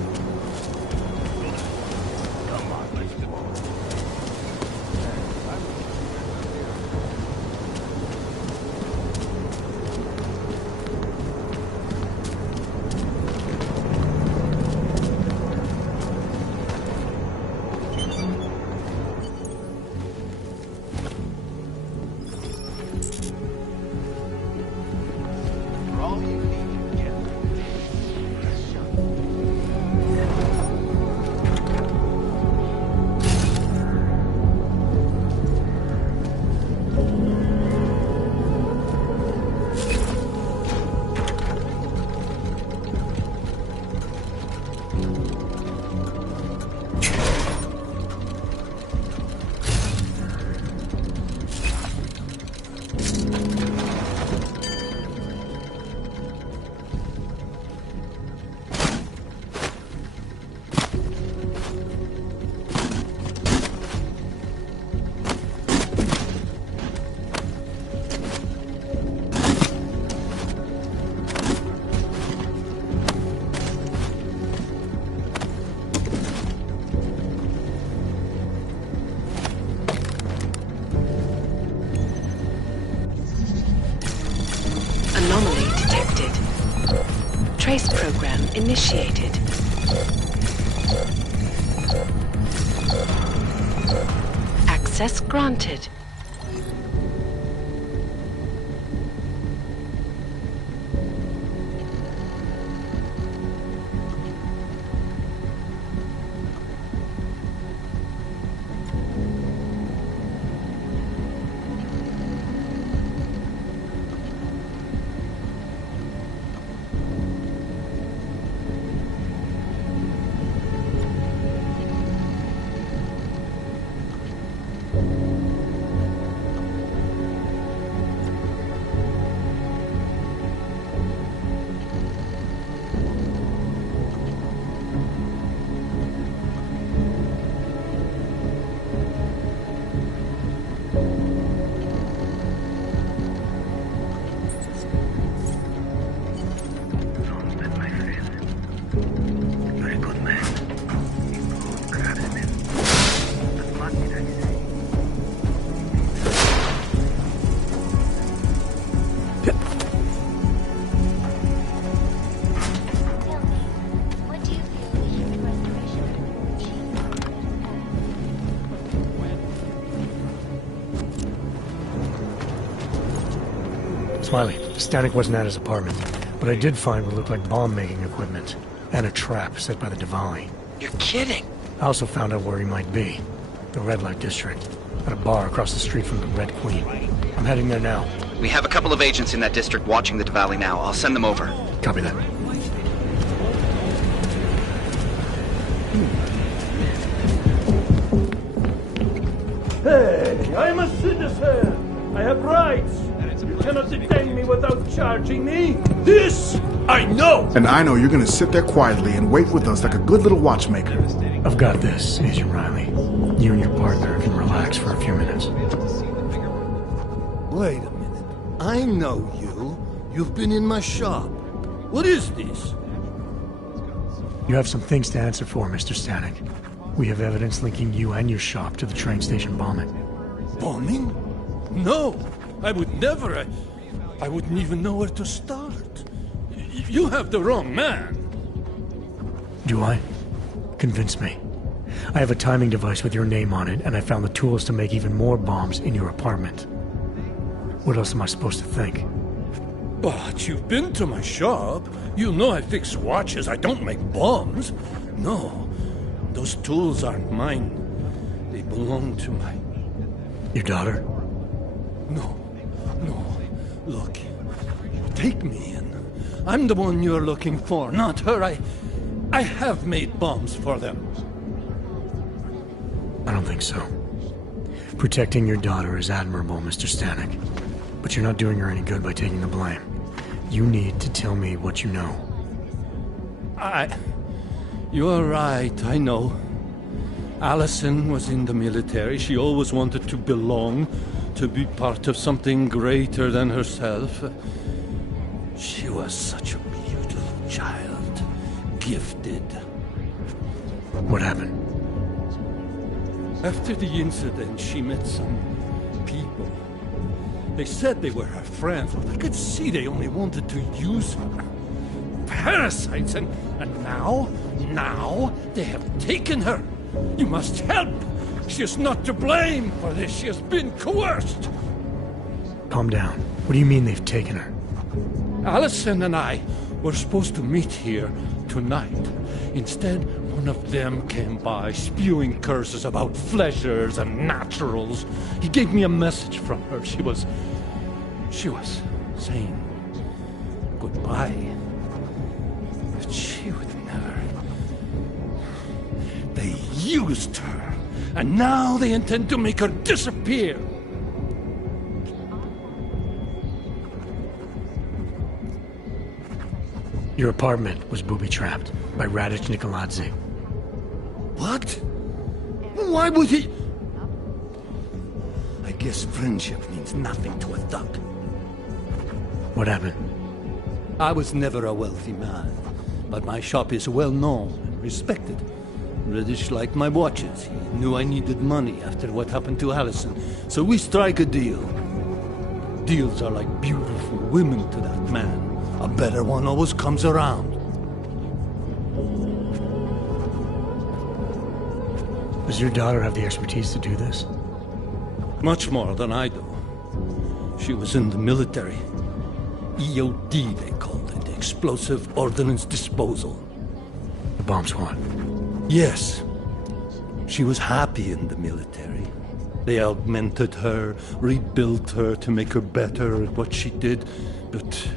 Anomaly detected. Trace program initiated. Access granted. Smiley, Static wasn't at his apartment, but I did find what looked like bomb-making equipment, and a trap set by the Diwali. You're kidding! I also found out where he might be. The Red Light District, at a bar across the street from the Red Queen. I'm heading there now. We have a couple of agents in that district watching the Diwali now. I'll send them over. Copy that. Hey, I'm a citizen! I have rights! You cannot detain me without charging me! This I know! And I know you're gonna sit there quietly and wait with us like a good little watchmaker. I've got this, Agent Riley. You and your partner can relax for a few minutes. Wait a minute. I know you. You've been in my shop. What is this? You have some things to answer for, Mr. Static. We have evidence linking you and your shop to the train station bombing. Bombing? No! I would never. I wouldn't even know where to start. You have the wrong man. Do I? Convince me. I have a timing device with your name on it, and I found the tools to make even more bombs in your apartment. What else am I supposed to think? But you've been to my shop. You know I fix watches. I don't make bombs. No, those tools aren't mine. They belong to my... Your daughter? No. Look, take me in. I'm the one you're looking for, not her. I have made bombs for them. I don't think so. Protecting your daughter is admirable, Mr. Stanek. But you're not doing her any good by taking the blame. You need to tell me what you know. You're right, I know. Allison was in the military. She always wanted to belong, to be part of something greater than herself. She was such a beautiful child, gifted. What happened? After the incident, she met some people. They said they were her friends, but I could see they only wanted to use her. Parasites, and now they have taken her. You must help. She is not to blame for this. She has been coerced. Calm down. What do you mean they've taken her? Allison and I were supposed to meet here tonight. Instead, one of them came by, spewing curses about fleshers and naturals. He gave me a message from her. She was saying goodbye. But she would never. They used her, and now they intend to make her disappear. Your apartment was booby-trapped by Radic Nikoladze. What? Why would he? I guess friendship means nothing to a thug. What happened? I was never a wealthy man, but my shop is well known and respected. Radic liked my watches. He knew I needed money after what happened to Allison, so we strike a deal. Deals are like beautiful women to that man. A better one always comes around. Does your daughter have the expertise to do this? Much more than I do. She was in the military. EOD, they called it. Explosive Ordnance Disposal. The bomb squad? Yes. She was happy in the military. They augmented her, rebuilt her to make her better at what she did. But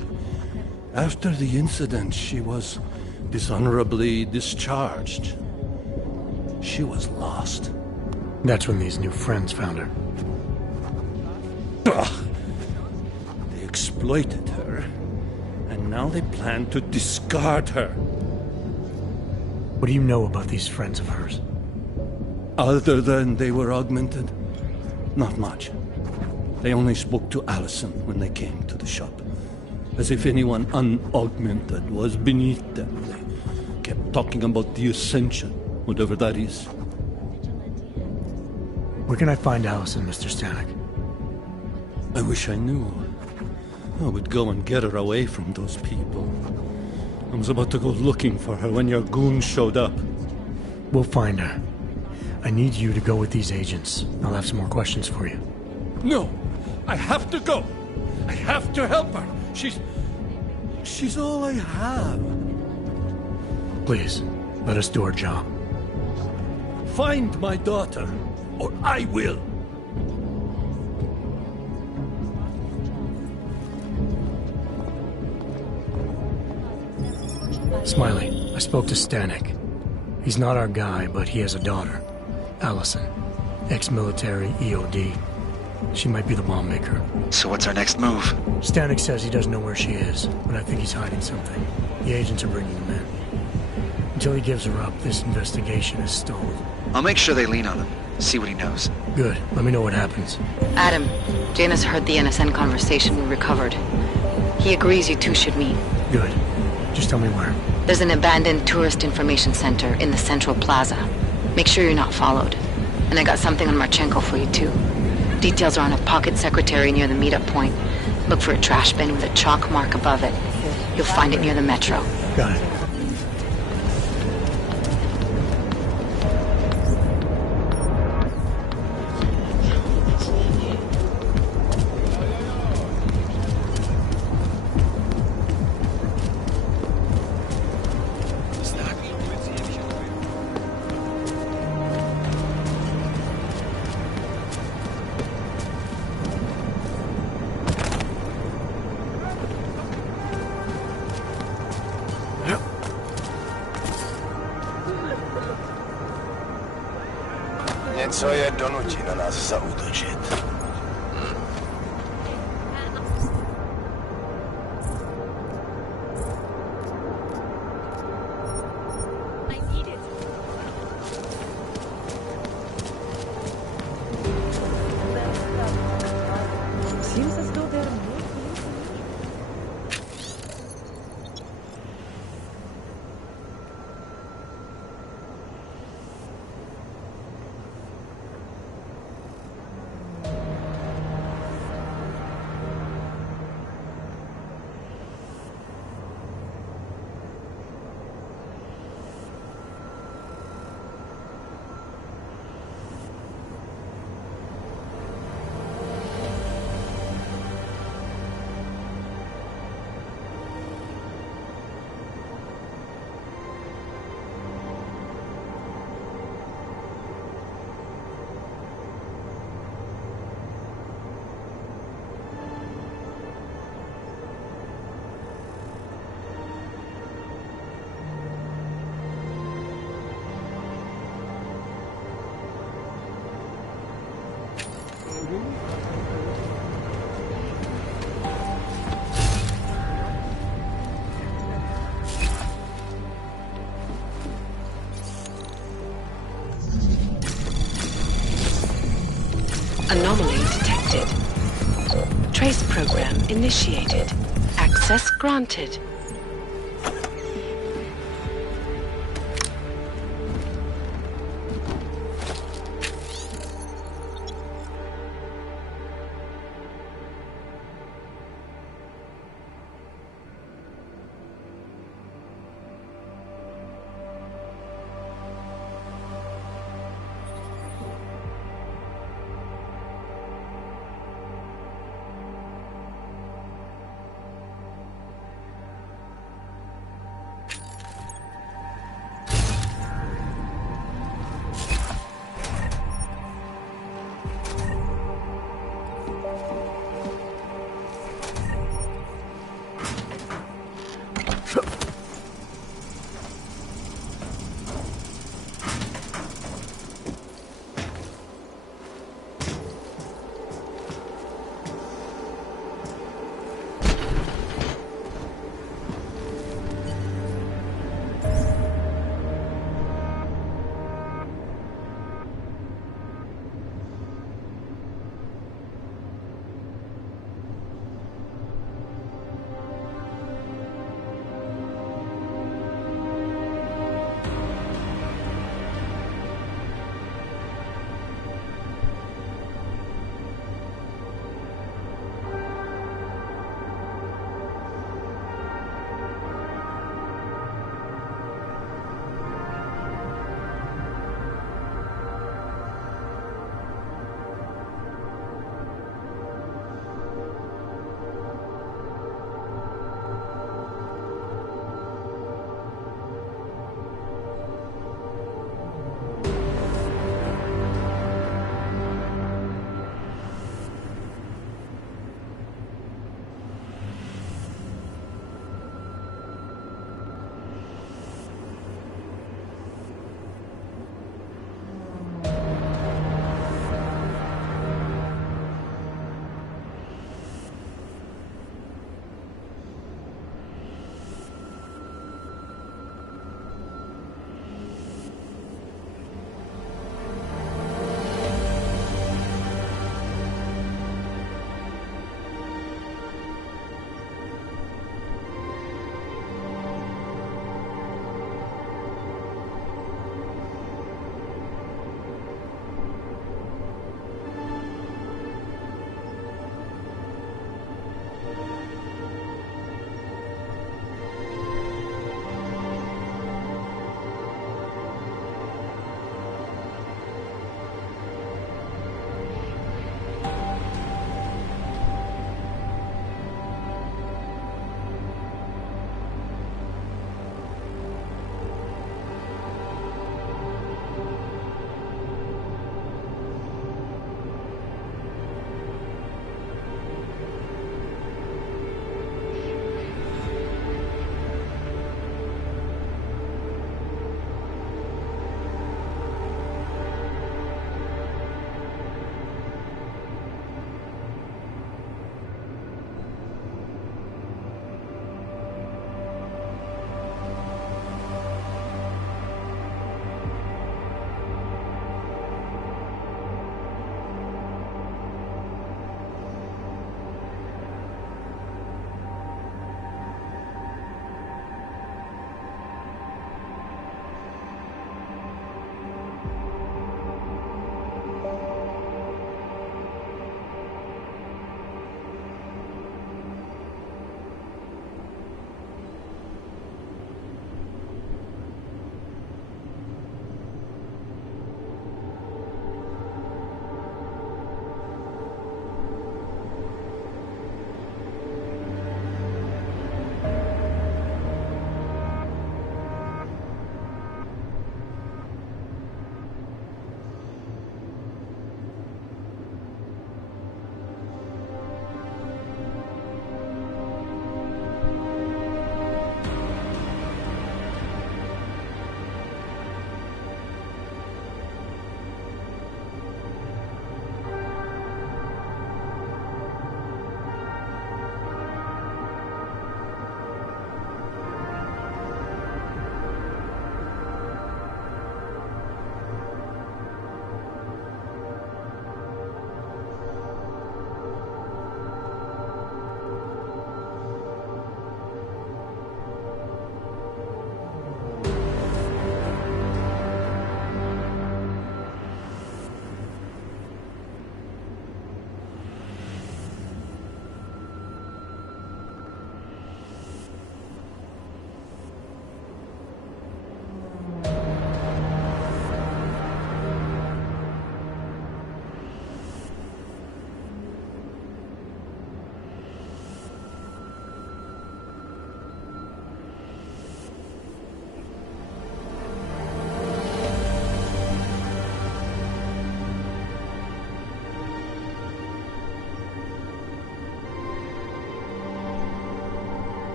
after the incident, she was dishonorably discharged. She was lost. That's when these new friends found her. Ugh. They exploited her, and now they plan to discard her. What do you know about these friends of hers? Other than they were augmented? Not much. They only spoke to Allison when they came to the shop. As if anyone unaugmented was beneath them. They kept talking about the Ascension, whatever that is. Where can I find Allison, Mr. Stanek? I wish I knew. I would go and get her away from those people. I was about to go looking for her when your goons showed up. We'll find her. I need you to go with these agents. I'll have some more questions for you. No! I have to go! I have to help her! She's all I have. Please, let us do our job. Find my daughter, or I will! Smiley, I spoke to Stanek. He's not our guy, but he has a daughter, Allison. Ex-military, EOD. She might be the bomb maker. So what's our next move? Stanek says he doesn't know where she is, but I think he's hiding something. The agents are bringing him in. Until he gives her up, this investigation is stalled. I'll make sure they lean on him. See what he knows. Good. Let me know what happens. Adam, Janus heard the NSN conversation we recovered. He agrees you two should meet. Good. Just tell me where. There's an abandoned tourist information center in the central plaza. Make sure you're not followed. And I got something on Marchenko for you too. Details are on a pocket secretary near the meetup point. Look for a trash bin with a chalk mark above it. You'll find it near the metro. Got it. Yep. Něco je donutí na nás zaútočit. Seems as though they're more Anomaly detected. Trace program initiated. Access granted.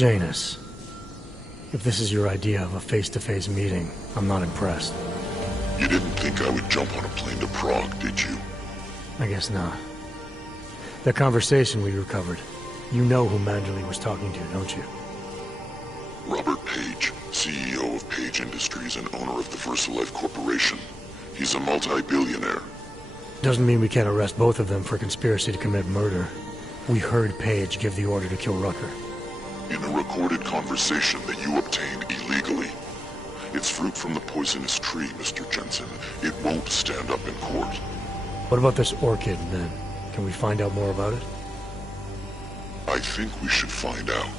Janus, if this is your idea of a face-to-face meeting, I'm not impressed. You didn't think I would jump on a plane to Prague, did you? I guess not. That conversation we recovered, you know who Manderley was talking to, don't you? Robert Page, CEO of Page Industries and owner of the VersaLife Corporation. He's a multi-billionaire. Doesn't mean we can't arrest both of them for conspiracy to commit murder. We heard Page give the order to kill Rucker. In a recorded conversation that you obtained illegally. It's fruit from the poisonous tree, Mr. Jensen. It won't stand up in court. What about this orchid, then? Can we find out more about it? I think we should find out.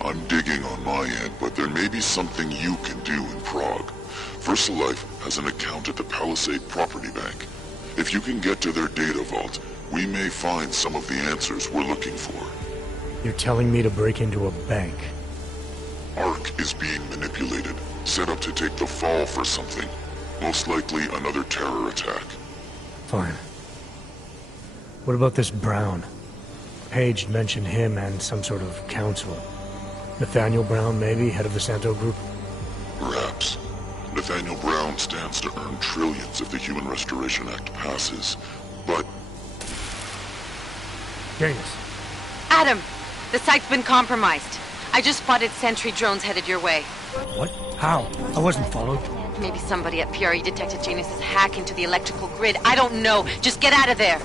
I'm digging on my end, but there may be something you can do in Prague. VersaLife has an account at the Palisade Property Bank. If you can get to their data vault, we may find some of the answers we're looking for. You're telling me to break into a bank? ARC is being manipulated, set up to take the fall for something. Most likely another terror attack. Fine. What about this Brown? Page mentioned him and some sort of council. Nathaniel Brown, maybe, head of the Santo Group? Perhaps. Nathaniel Brown stands to earn trillions if the Human Restoration Act passes, but... Janus. Adam! The site's been compromised. I just spotted sentry drones headed your way. What? How? I wasn't followed. Maybe somebody at PRE detected Janus's hack into the electrical grid. I don't know. Just get out of there.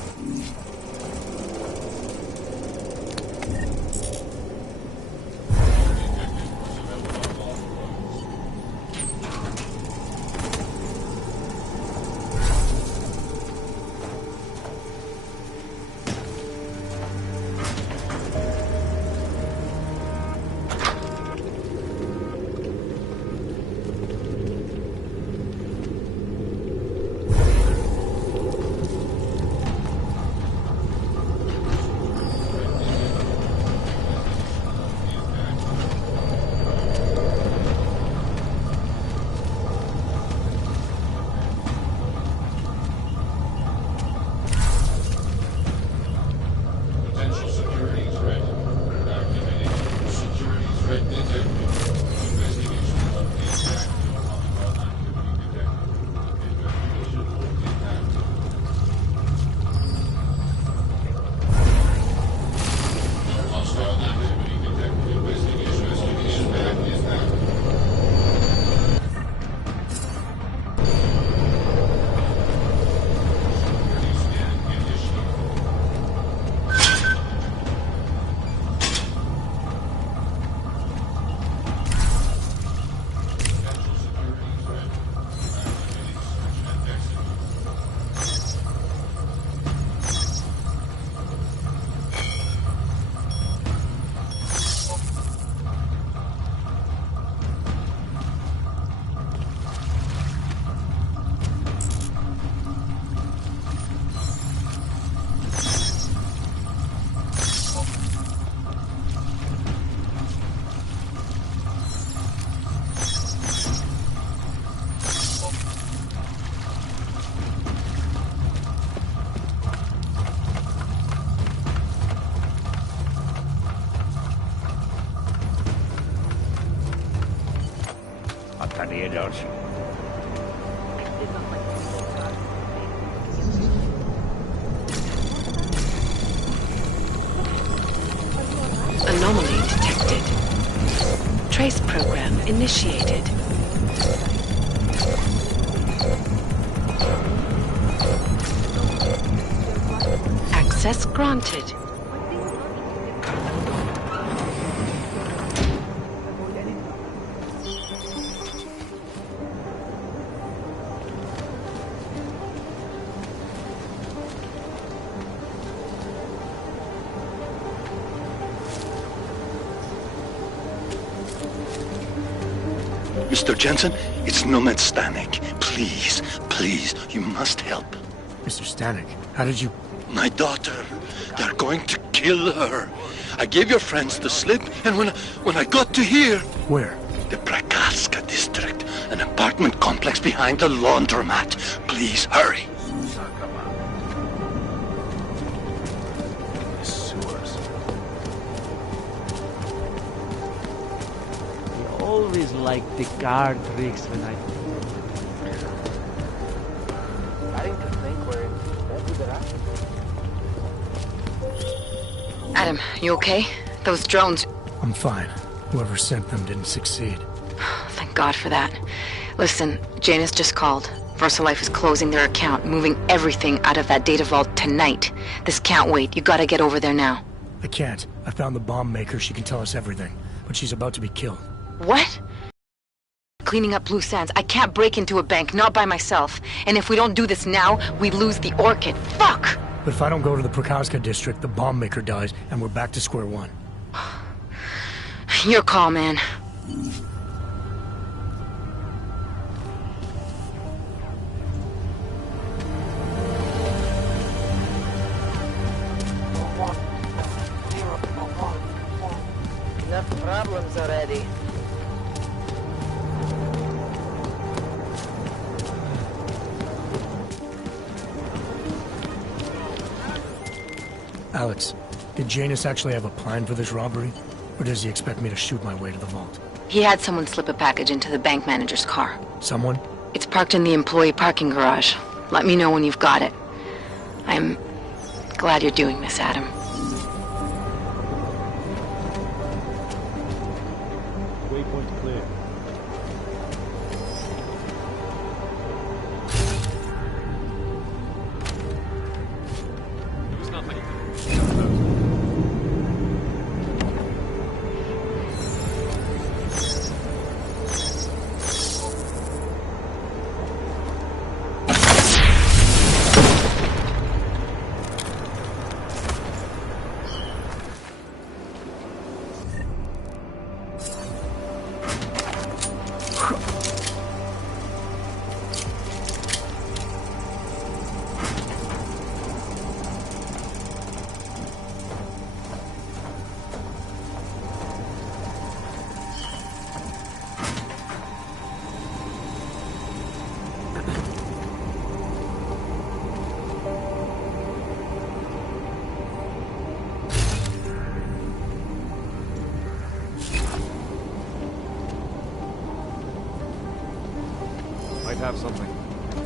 Anomaly detected. Trace program initiated. Access granted. Mr. Jensen, it's Nomad Stanek. Please, please, you must help. Mr. Stanek, how did you... My daughter. They're going to kill her. I gave your friends the slip, and when I got to here... Where? The Prakarska district. An apartment complex behind the laundromat. Please, hurry. always like the card tricks when I... Starting to think we're in bed with the rat. Adam, you okay? Those drones... I'm fine. Whoever sent them didn't succeed. Thank God for that. Listen, Janus just called. VersaLife is closing their account, moving everything out of that data vault tonight. This can't wait. You gotta get over there now. I can't. I found the bomb maker. She can tell us everything. But she's about to be killed. What? Cleaning up loose ends. I can't break into a bank, not by myself. And if we don't do this now, we lose the Orchid. Fuck! But if I don't go to the Prokazka district, the bomb maker dies, and we're back to square one. Your call, man. Enough problems already. Alex, did Janus actually have a plan for this robbery? Or does he expect me to shoot my way to the vault? He had someone slip a package into the bank manager's car. Someone? It's parked in the employee parking garage. Let me know when you've got it. I'm glad you're doing this, Adam. Waypoint clear. Might have something.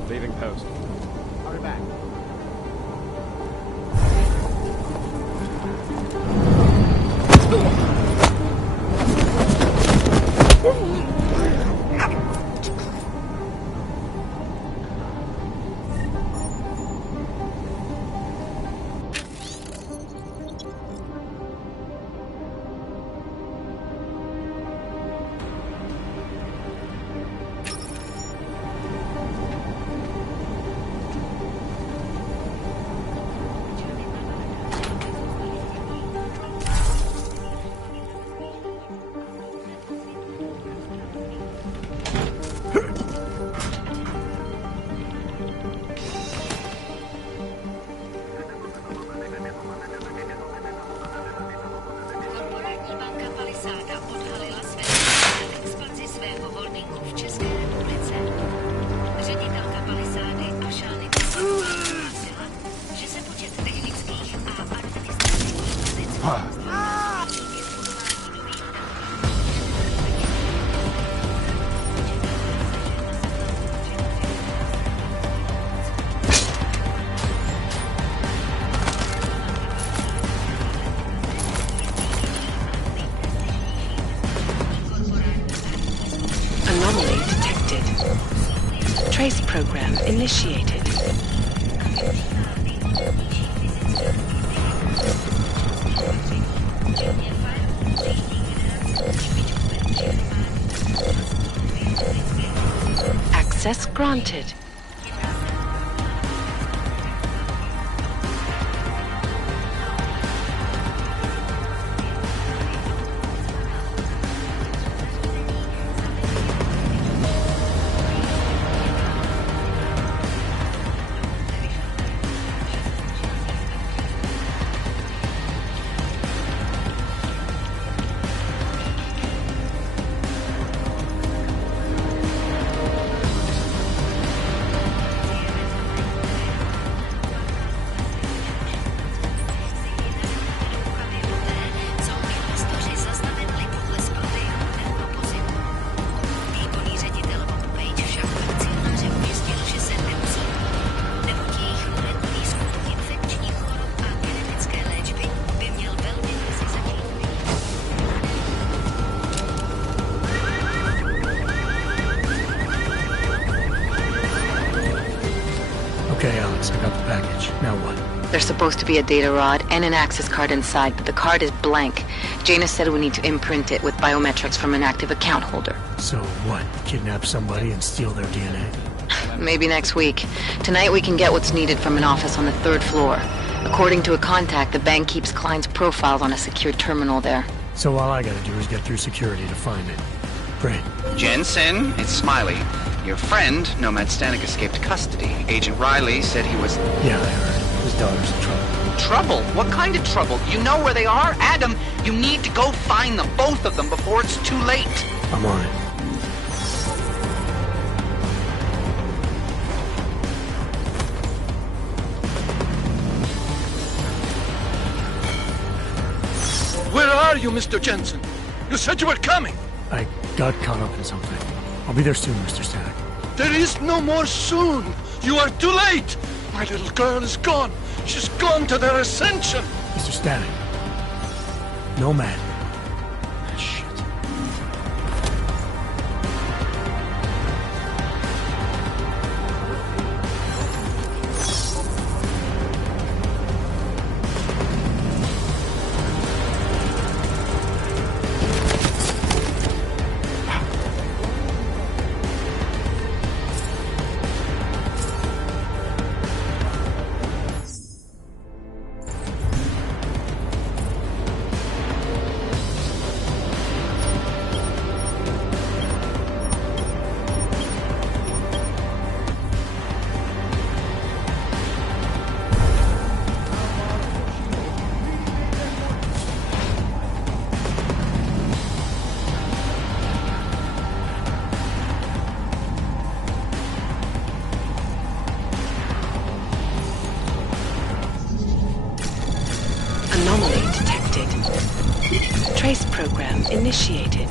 Leaving post. I'll be back. Anomaly detected. Trace program initiated. Access granted. There's supposed to be a data rod and an access card inside, but the card is blank. Janus said we need to imprint it with biometrics from an active account holder. So what? Kidnap somebody and steal their DNA? Maybe next week. Tonight we can get what's needed from an office on the 3rd floor. According to a contact, the bank keeps clients' profiles on a secure terminal there. So all I gotta do is get through security to find it. Great. Jensen, it's Smiley. Your friend, Nomad Stanek, escaped custody. Agent Riley said he was... Yeah, I heard. His daughter's in trouble. Trouble? What kind of trouble? You know where they are? Adam, you need to go find them, both of them, before it's too late. I'm on it. Where are you, Mr. Jensen? You said you were coming. I got caught up in something. I'll be there soon, Mr. Stanek. There is no more soon. You are too late. My little girl is gone. She's gone to their ascension. Mr. Stanek. Nomad. Shit. Anomaly detected. Trace program initiated.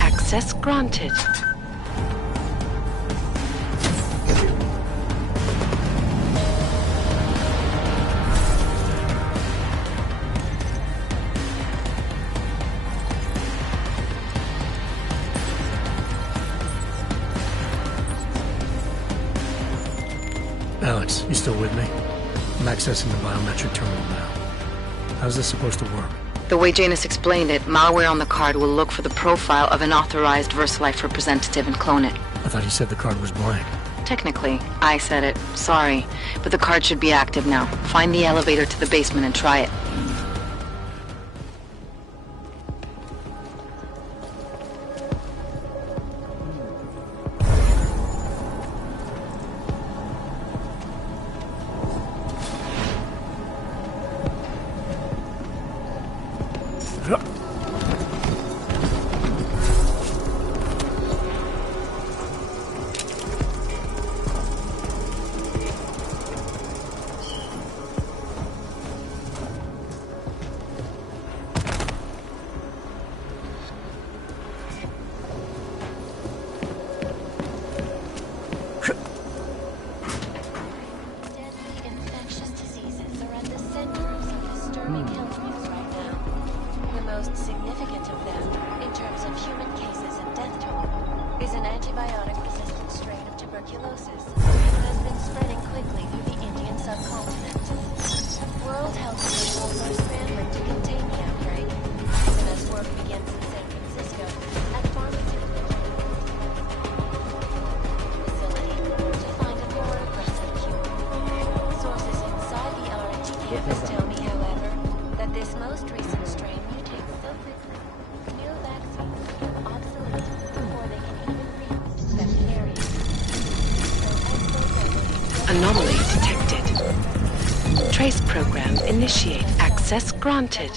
Access granted. Alex, you still with me? I'm accessing the biometric terminal now. How's this supposed to work? The way Janus explained it, malware on the card will look for the profile of an authorized VersaLife representative and clone it. I thought he said the card was blank. Technically, I said it. Sorry. But the card should be active now. Find the elevator to the basement and try it. Anomaly detected. Trace program initiate. Access granted.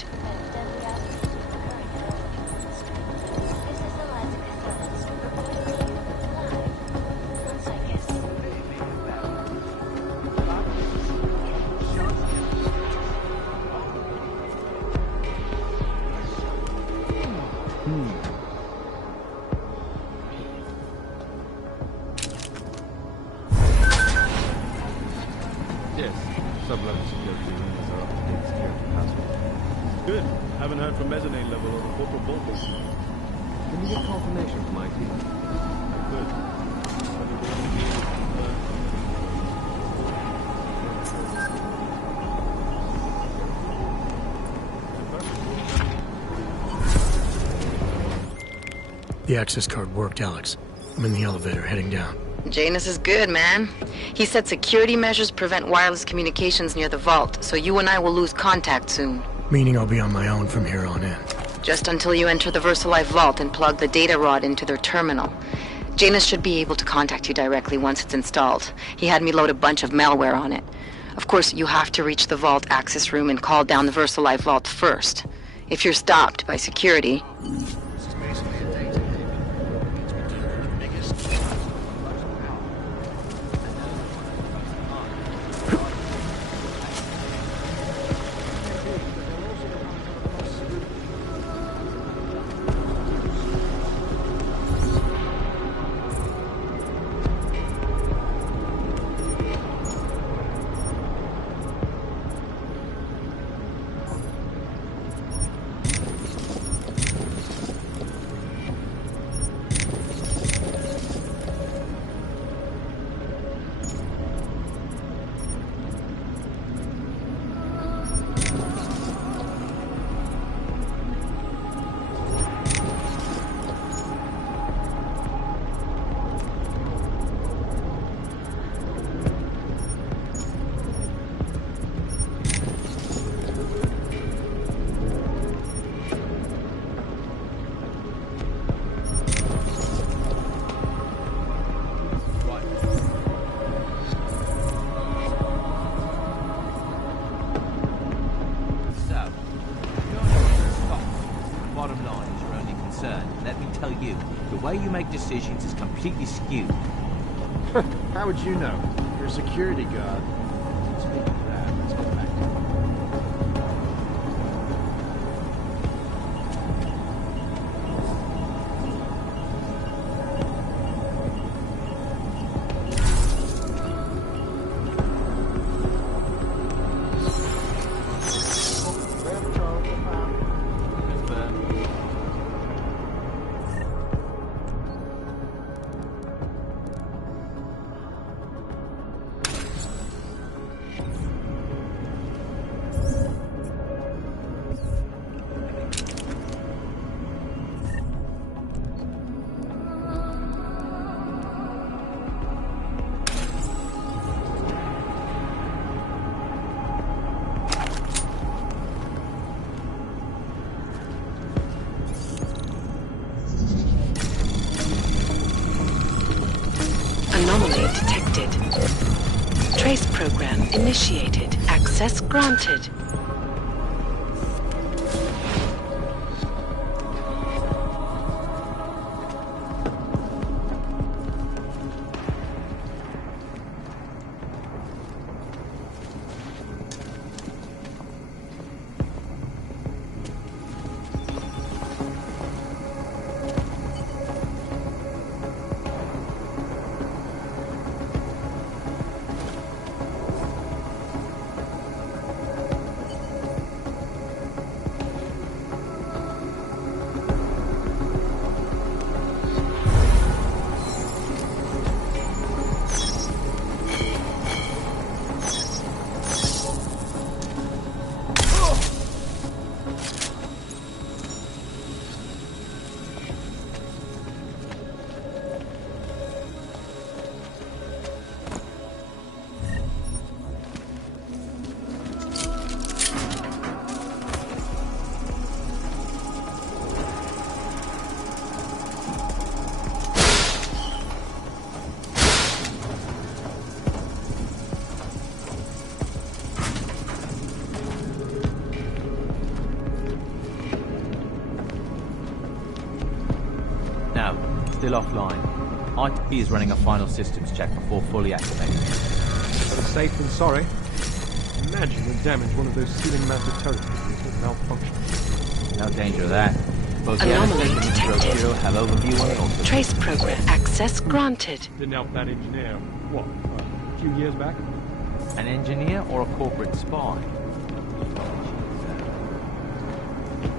Yes, sub-level security rooms are up to date security password. Good. Haven't heard from mezzanine level or the corporal vault. you get confirmation from my team? Good. The access card worked, Alex. I'm in the elevator, heading down. Janus is good, man. He said security measures prevent wireless communications near the vault, so you and I will lose contact soon. Meaning I'll be on my own from here on in. Just until you enter the VersaLife vault and plug the data rod into their terminal. Janus should be able to contact you directly once it's installed. He had me load a bunch of malware on it. Of course, you have to reach the vault access room and call down the VersaLife vault first. If you're stopped by security... You make decisions is completely skewed. How would you know? You're a security guard. Speaking of that, let's go back Anomaly detected. Trace program initiated. Access granted. Still offline. IT is running a final systems check before fully activating. Better safe than sorry. Imagine the damage one of those ceiling-mounted turrets would malfunction. No danger of that. Both Anomaly the detected. have overview on the altar. Trace program access granted. Didn't help that engineer. What? A few years back? An engineer or a corporate spy?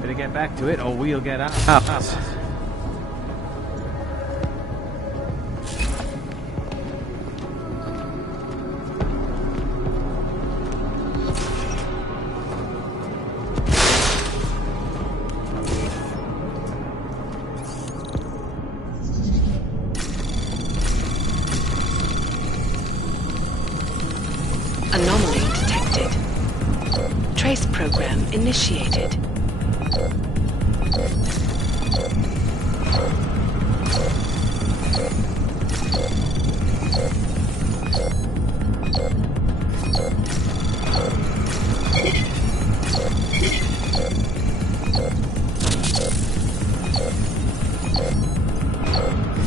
Better get back to it, or we'll get out. program initiated.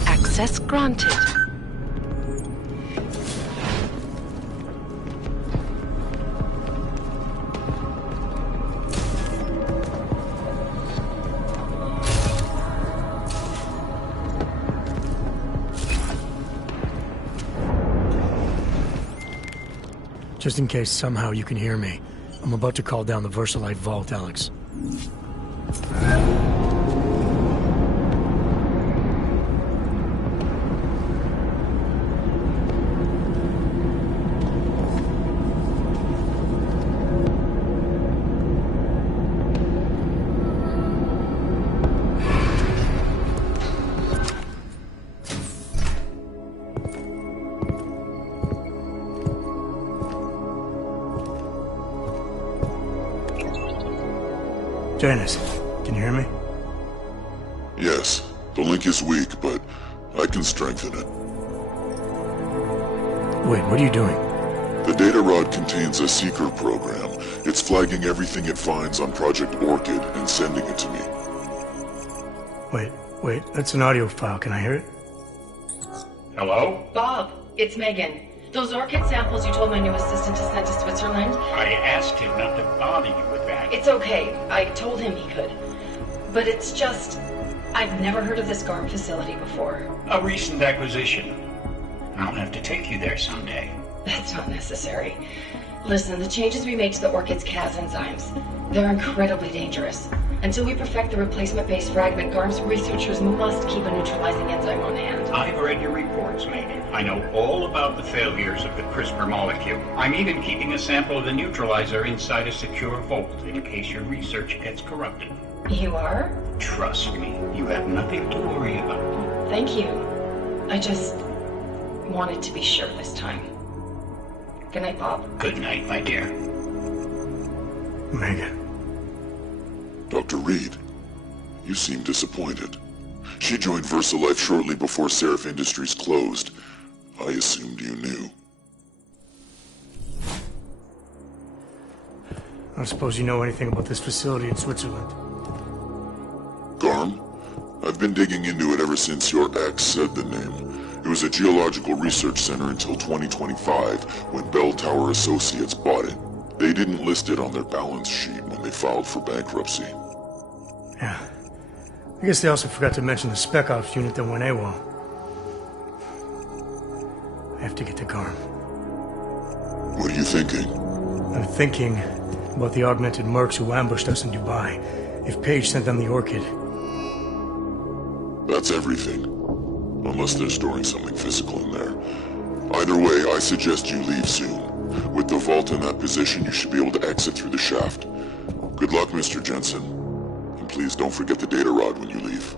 Access granted. Just in case somehow you can hear me, I'm about to call down the Versalite vault, Alex. Janice, can you hear me? Yes. The link is weak, but I can strengthen it. Wait, what are you doing? The data rod contains a seeker program. It's flagging everything it finds on Project Orchid and sending it to me. Wait, that's an audio file. Can I hear it? Hello? Bob, it's Megan. Those orchid samples you told my new assistant to send to Switzerland? I asked him not to bother you with that. It's okay. I told him he could. But it's just... I've never heard of this GARM facility before. A recent acquisition. I'll have to take you there someday. That's not necessary. Listen, the changes we made to the orchid's Cas enzymes, they're incredibly dangerous. Until we perfect the replacement-based fragment, GARM's researchers must keep a neutralizing enzyme on hand. I've read your reports, Megan. I know all about the failures of the CRISPR molecule. I'm even keeping a sample of the neutralizer inside a secure vault in case your research gets corrupted. You are? Trust me, you have nothing to worry about. Thank you. I just wanted to be sure this time. Good night, Bob. Good night, my dear. Megan. Dr. Reed, you seem disappointed. She joined VersaLife shortly before Seraph Industries closed. I assumed you knew. I don't suppose you know anything about this facility in Switzerland. GARM? I've been digging into it ever since your ex said the name. It was a geological research center until 2025, when Bell Tower Associates bought it. They didn't list it on their balance sheet when they filed for bankruptcy. Yeah. I guess they also forgot to mention the Spec Ops unit that went AWOL. I have to get to GARM. What are you thinking? I'm thinking about the augmented mercs who ambushed us in Dubai. If Paige sent them the Orchid. That's everything. Unless they're storing something physical in there. Either way, I suggest you leave soon. With the vault in that position, you should be able to exit through the shaft. Good luck, Mr. Jensen. And please don't forget the data rod when you leave.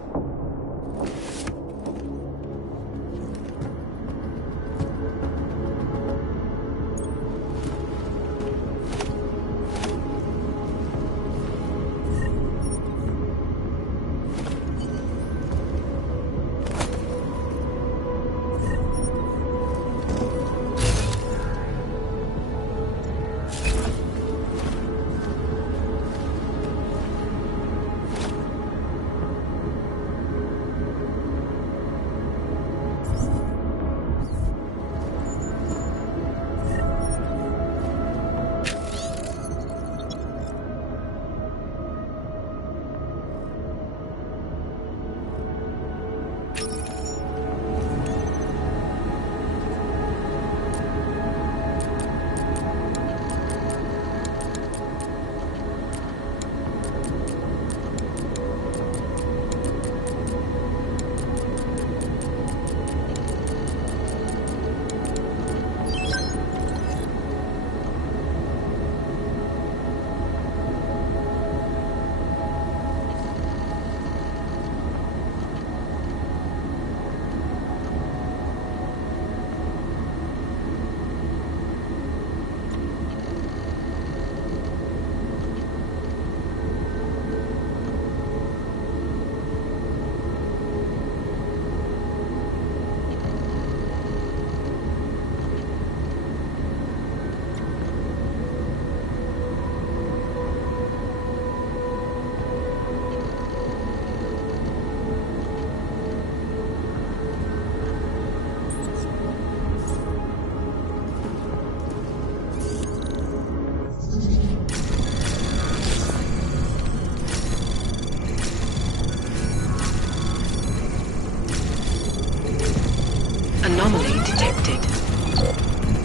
Anomaly detected.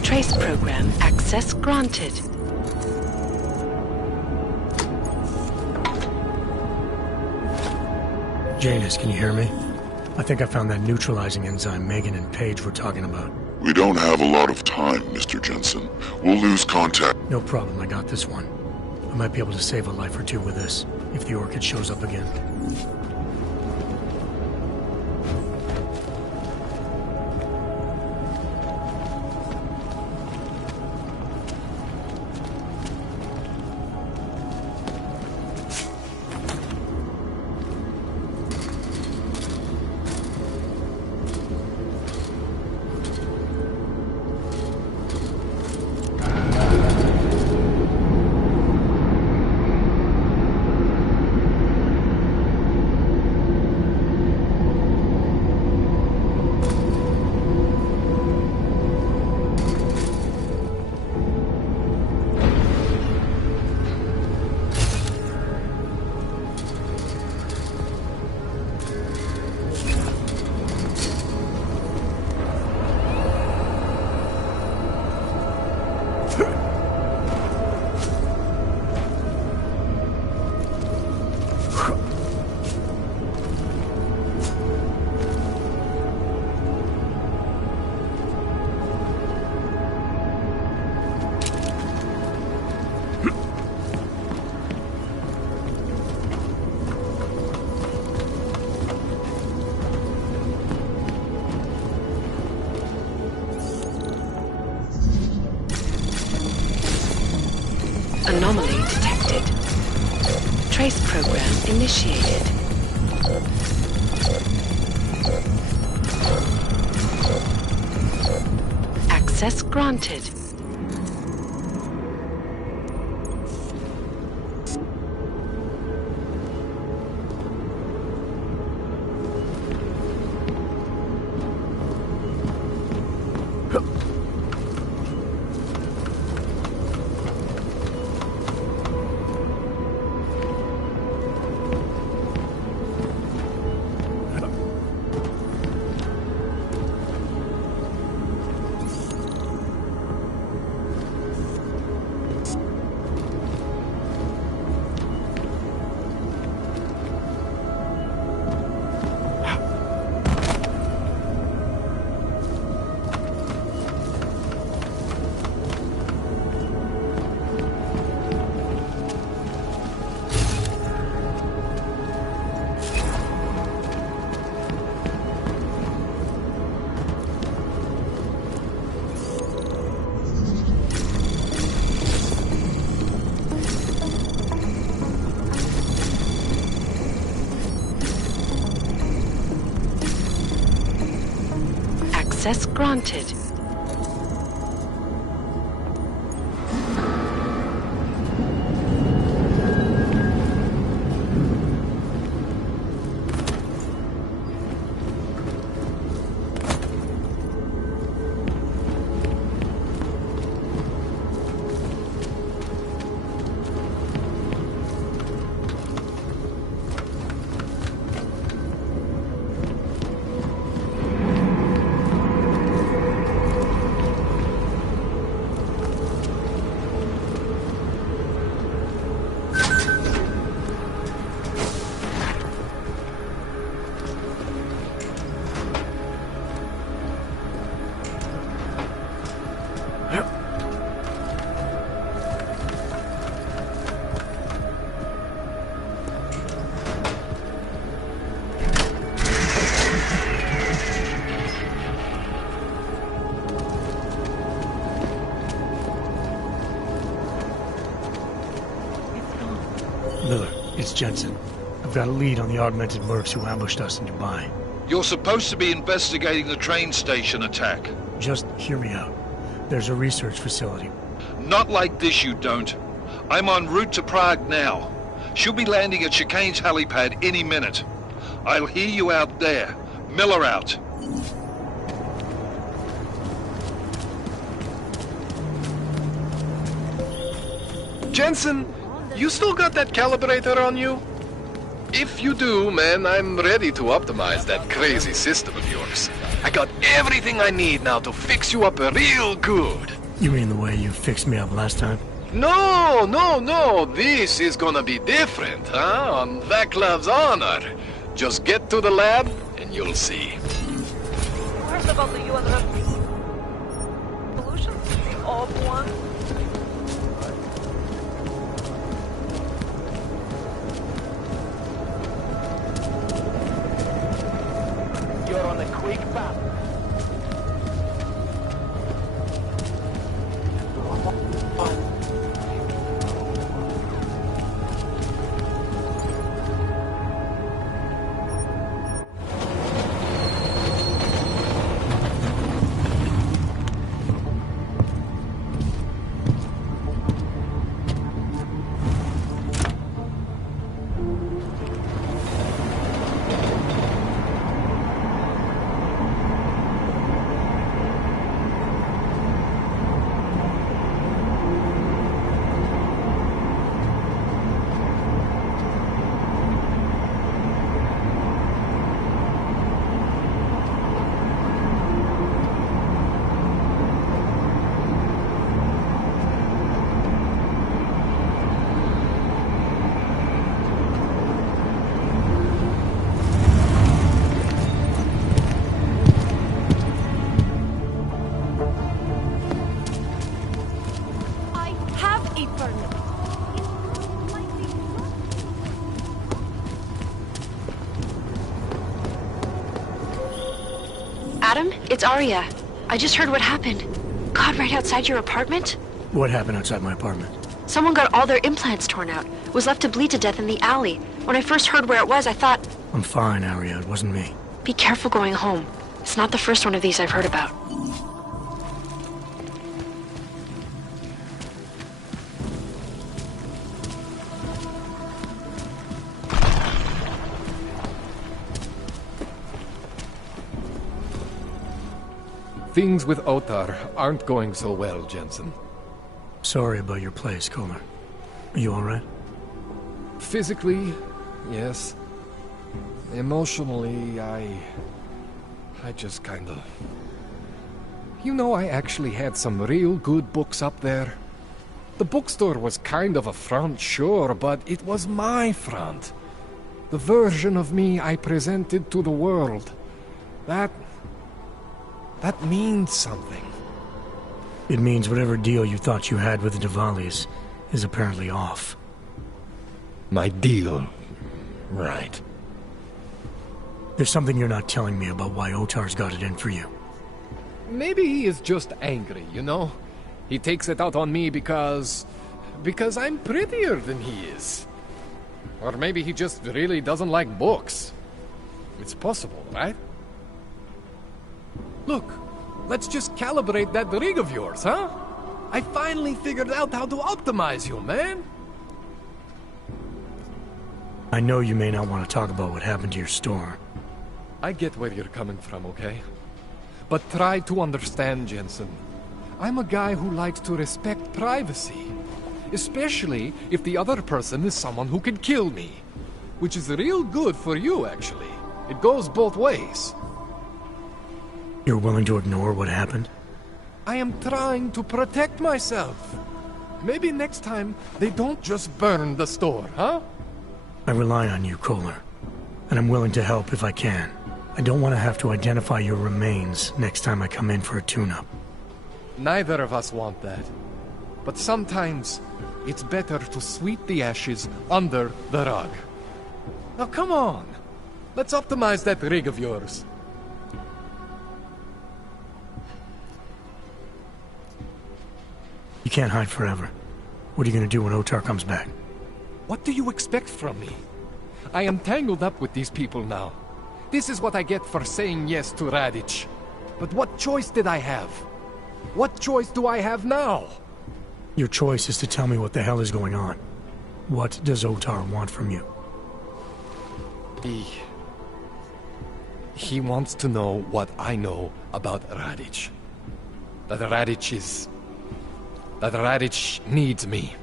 Trace program access granted. Janus, can you hear me? I think I found that neutralizing enzyme Megan and Paige were talking about. We don't have a lot of time, Mr. Jensen. We'll lose contact. No problem, I got this one. I might be able to save a life or two with this, if the Orchid shows up again. Anomaly detected. Trace program initiated. Access granted. Access granted. Miller, it's Jensen. I've got a lead on the augmented mercs who ambushed us in Dubai. You're supposed to be investigating the train station attack. Just hear me out. There's a research facility. Not like this, you don't. I'm en route to Prague now. She'll be landing at Chicane's helipad any minute. I'll hear you out there. Miller out. Jensen, you still got that calibrator on you? If you do, man, I'm ready to optimize that crazy system of yours. I got everything I need now to fix you up real good. You mean the way you fixed me up last time? No. This is gonna be different, huh? On Vaclav's honor. Just get to the lab, and you'll see. Where's about the UN revolution? The old one? You're on a quick path. Adam, it's Arya. I just heard what happened. God, right outside your apartment? What happened outside my apartment? Someone got all their implants torn out. Was left to bleed to death in the alley. When I first heard where it was, I thought... I'm fine, Arya. It wasn't me. Be careful going home. It's not the first one of these I've heard about. Things with Otar aren't going so well, Jensen. Sorry about your place, Kohler. Are you alright? Physically, yes. Emotionally, I just kinda... You know, I actually had some real good books up there. The bookstore was kind of a front, sure, but it was my front. The version of me I presented to the world. That means something. It means whatever deal you thought you had with the Diwalis is apparently off. My deal? Right. There's something you're not telling me about why Otar's got it in for you. Maybe he is just angry, you know? He takes it out on me because I'm prettier than he is. Or maybe he just really doesn't like books. It's possible, right? Look, let's just calibrate that rig of yours, huh? I finally figured out how to optimize you, man. I know you may not want to talk about what happened to your store. I get where you're coming from, okay? But try to understand, Jensen. I'm a guy who likes to respect privacy. Especially if the other person is someone who can kill me. Which is real good for you, actually. It goes both ways. You're willing to ignore what happened? I am trying to protect myself. Maybe next time they don't just burn the store, huh? I rely on you, Kohler. And I'm willing to help if I can. I don't want to have to identify your remains next time I come in for a tune-up. Neither of us want that. But sometimes, it's better to sweep the ashes under the rug. Now come on! Let's optimize that rig of yours. You can't hide forever. What are you gonna do when Otar comes back? What do you expect from me? I am tangled up with these people now. This is what I get for saying yes to Radic. But what choice did I have? What choice do I have now? Your choice is to tell me what the hell is going on. What does Otar want from you? He wants to know what I know about Radic. That Radic needs me.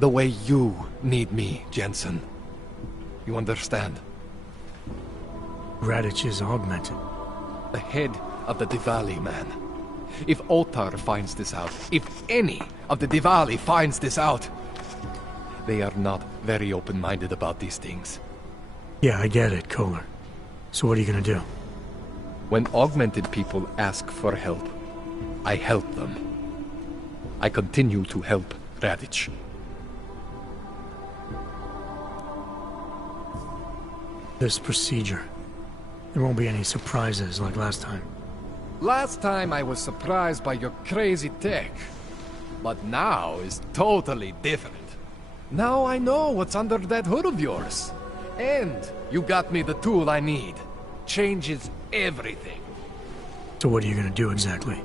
The way you need me, Jensen. You understand? Radic is augmented. The head of the Diwali man. If Otar finds this out, if any of the Diwali finds this out, they are not very open-minded about these things. Yeah, I get it, Kohler. So what are you gonna do? When augmented people ask for help, I help them. I continue to help Radich. This procedure. There won't be any surprises like last time. Last time I was surprised by your crazy tech. But now is totally different. Now I know what's under that hood of yours. And you got me the tool I need. Changes everything. So what are you gonna do exactly?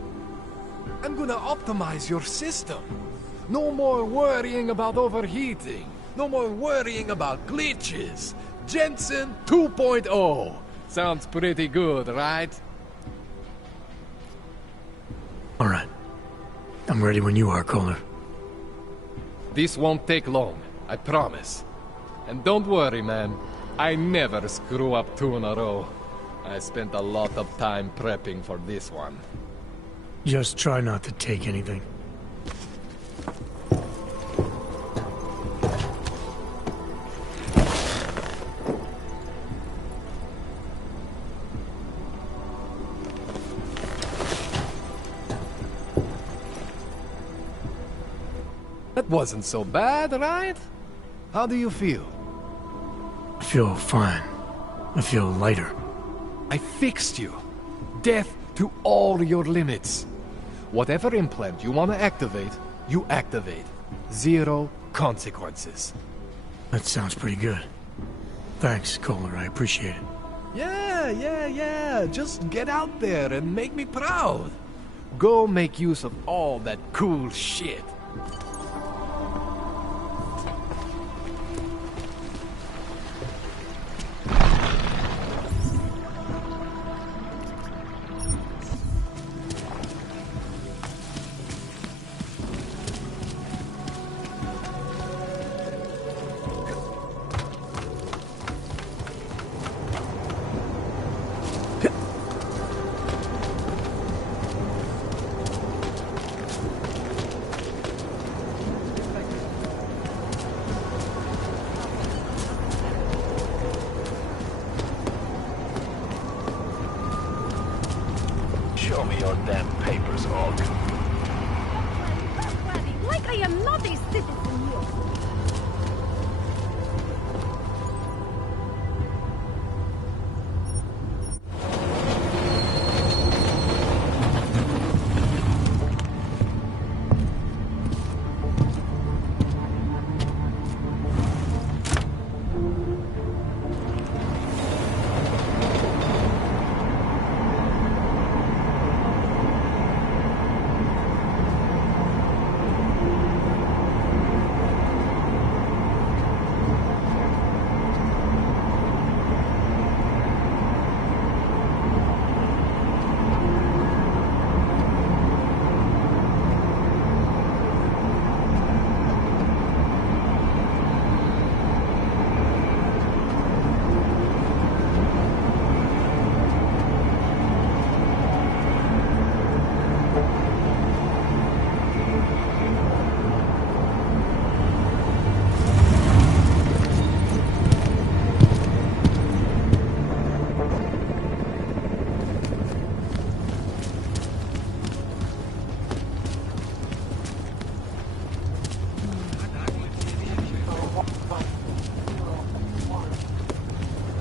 I'm gonna optimize your system. No more worrying about overheating. No more worrying about glitches. Jensen 2.0. Sounds pretty good, right? Alright. I'm ready when you are, Kohler. This won't take long, I promise. And don't worry, man. I never screw up 2 in a row. I spent a lot of time prepping for this one. Just try not to take anything. That wasn't so bad, right? How do you feel? I feel fine. I feel lighter. I fixed you. Death to all your limits. Whatever implant you want to activate, you activate. 0 consequences. That sounds pretty good. Thanks, Kohler. I appreciate it. Yeah. Just get out there and make me proud. Go make use of all that cool shit. Show me your damn papers, Hawk. Like I am not a citizen here.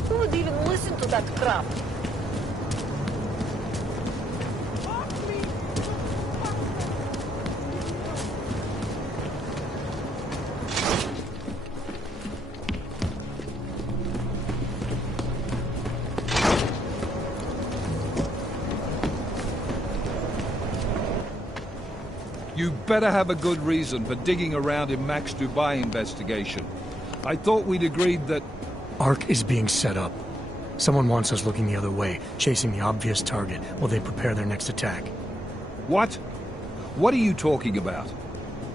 Who would even listen to that crap? You better have a good reason for digging around in Max Dubai investigation. I thought we'd agreed that... Ark is being set up. Someone wants us looking the other way, chasing the obvious target while they prepare their next attack. What? What are you talking about?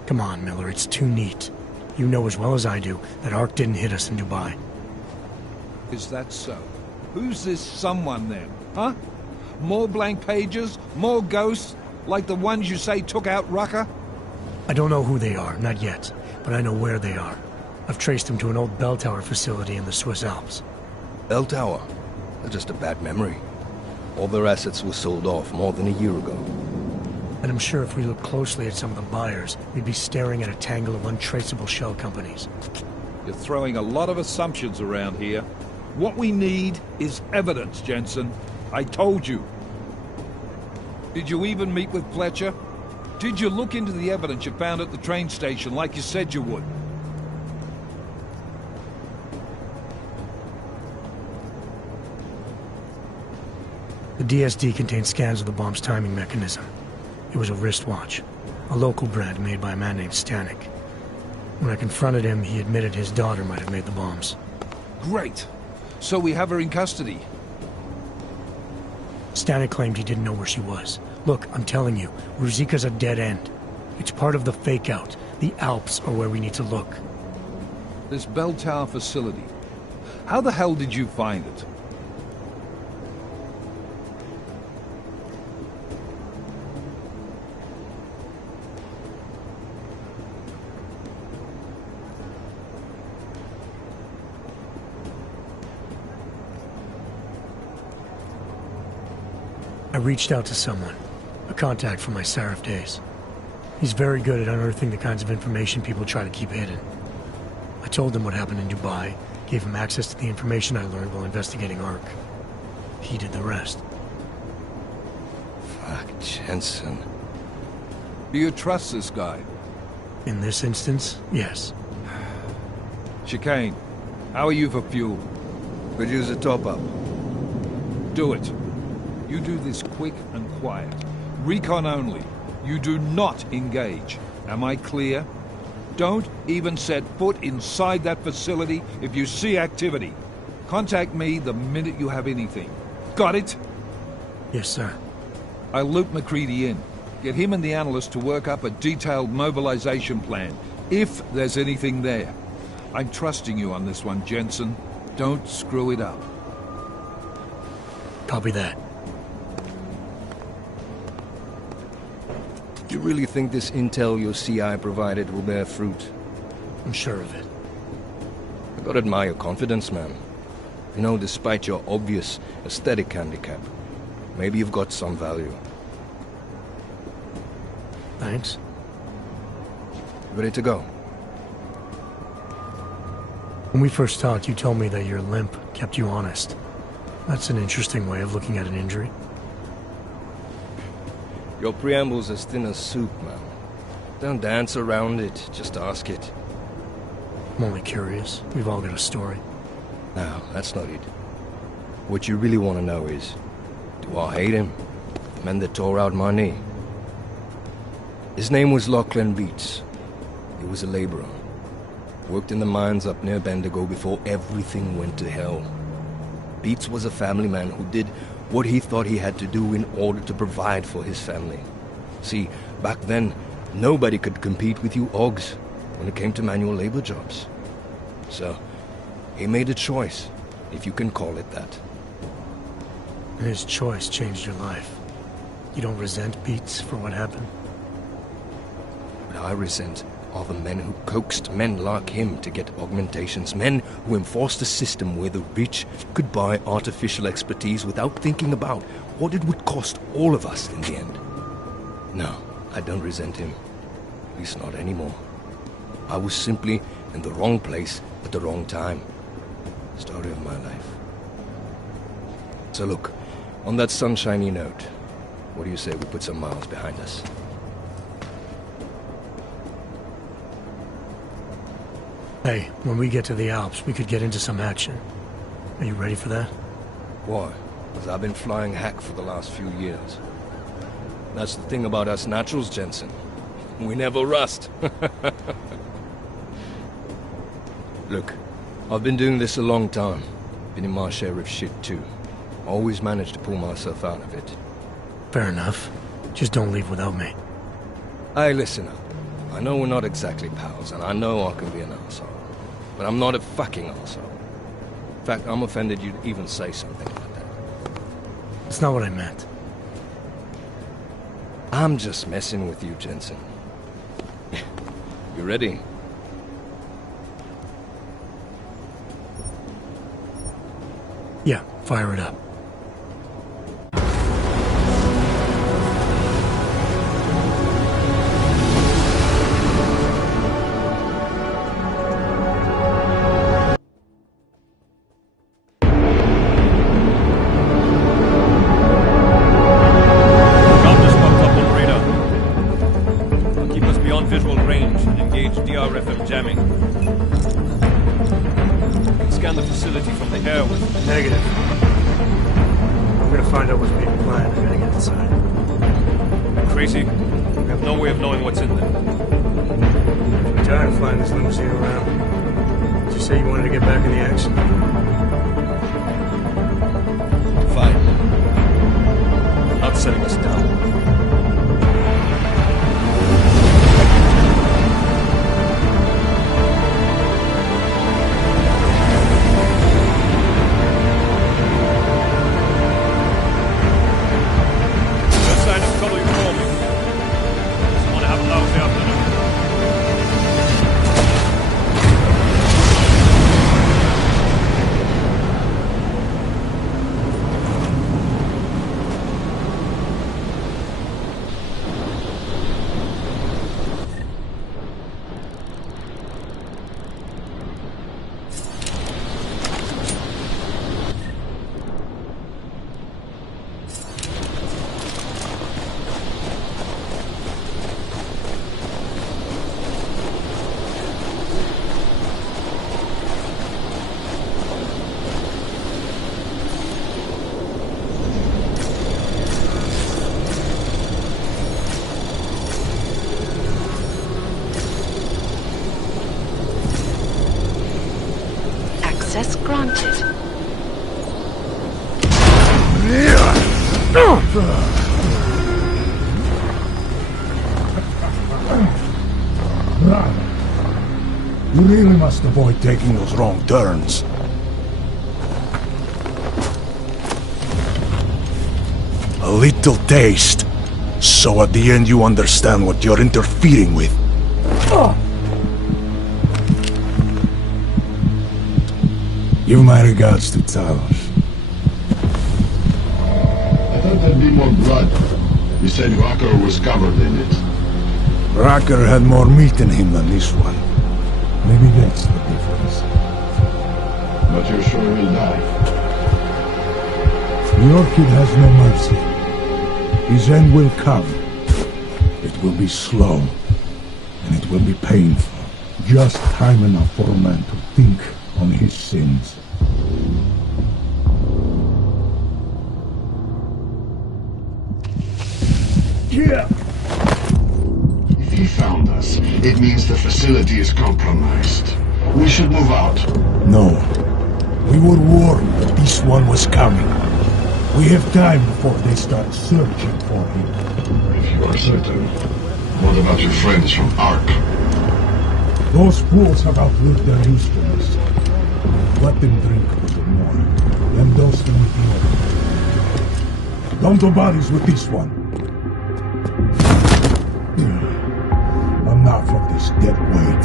Come on, Miller, it's too neat. You know as well as I do that Ark didn't hit us in Dubai. Is that so? Who's this someone then, huh? More blank pages? More ghosts? Like the ones you say took out Rucker? I don't know who they are, not yet, but I know where they are. I've traced them to an old bell tower facility in the Swiss Alps. Bell tower? That's just a bad memory. All their assets were sold off more than a year ago. And I'm sure if we look closely at some of the buyers, we'd be staring at a tangle of untraceable shell companies. You're throwing a lot of assumptions around here. What we need is evidence, Jensen. I told you. Did you even meet with Fletcher? Did you look into the evidence you found at the train station like you said you would? The DSD contained scans of the bomb's timing mechanism. It was a wristwatch, a local brand made by a man named Stanek. When I confronted him, he admitted his daughter might have made the bombs. Great. So we have her in custody. Stanek claimed he didn't know where she was. Look, I'm telling you, Ruzika's a dead end. It's part of the fake-out. The Alps are where we need to look. This bell tower facility. How the hell did you find it? I reached out to someone, a contact from my Seraph days. He's very good at unearthing the kinds of information people try to keep hidden. I told him what happened in Dubai, gave him access to the information I learned while investigating Ark. He did the rest. Fuck, Jensen. Do you trust this guy? In this instance, yes. Chicane, how are you for fuel? Could use a top-up. Do it. You do this quick and quiet. Recon only. You do not engage. Am I clear? Don't even set foot inside that facility if you see activity. Contact me the minute you have anything. Got it? Yes, sir. I'll loop McCready in. Get him and the analyst to work up a detailed mobilization plan, if there's anything there. I'm trusting you on this one, Jensen. Don't screw it up. Copy that. Do you really think this intel your CI provided will bear fruit? I'm sure of it. I gotta admire your confidence, man. You know, despite your obvious aesthetic handicap, maybe you've got some value. Thanks. Ready to go? When we first talked, you told me that your limp kept you honest. That's an interesting way of looking at an injury. Your preamble's as thin as soup, man. Don't dance around it, just ask it. I'm only curious. We've all got a story. No, that's not it. What you really want to know is, do I hate him? The man that tore out my knee. His name was Lachlan Beats. He was a laborer. Worked in the mines up near Bendigo before everything went to hell. Beats was a family man who did what he thought he had to do in order to provide for his family. See, back then, nobody could compete with you Oggs when it came to manual labor jobs. So, he made a choice, if you can call it that. And his choice changed your life. You don't resent Beats for what happened? What I resent are the men who coaxed men like him to get augmentations, men who enforced a system where the rich could buy artificial expertise without thinking about what it would cost all of us in the end. No, I don't resent him. At least not anymore. I was simply in the wrong place at the wrong time. Story of my life. So look, on that sunshiny note, what do you say we put some miles behind us? Hey, when we get to the Alps, we could get into some action. Are you ready for that? Why? Because I've been flying hack for the last few years. That's the thing about us naturals, Jensen. We never rust. Look, I've been doing this a long time. Been in my share of shit, too. Always managed to pull myself out of it. Fair enough. Just don't leave without me. Hey, listen up. I know we're not exactly pals, and I know I can be an asshole. But I'm not a fucking asshole. In fact, I'm offended you'd even say something like that. It's not what I meant. I'm just messing with you, Jensen. You ready? Yeah, fire it up. Access granted. You really must avoid taking those wrong turns. A little taste, so at the end you understand what you're interfering with. Give my regards to Talos. I thought there'd be more blood. You said Rocker was covered in it. Rocker had more meat in him than this one. Maybe that's the difference. But you're sure he'll die? The Orchid has no mercy. His end will come. It will be slow, and it will be painful. Just time enough for a man to think on his sins. Yeah. If he found us, it means the facility is compromised. We should move out. No. We were warned that this one was coming. We have time before they start searching for him. If you are certain, what about your friends from Ark? Those fools have outlived their usefulness. Let them drink a little more, then dose them with the other. Dump the bodies with this one. Enough of this dead weight.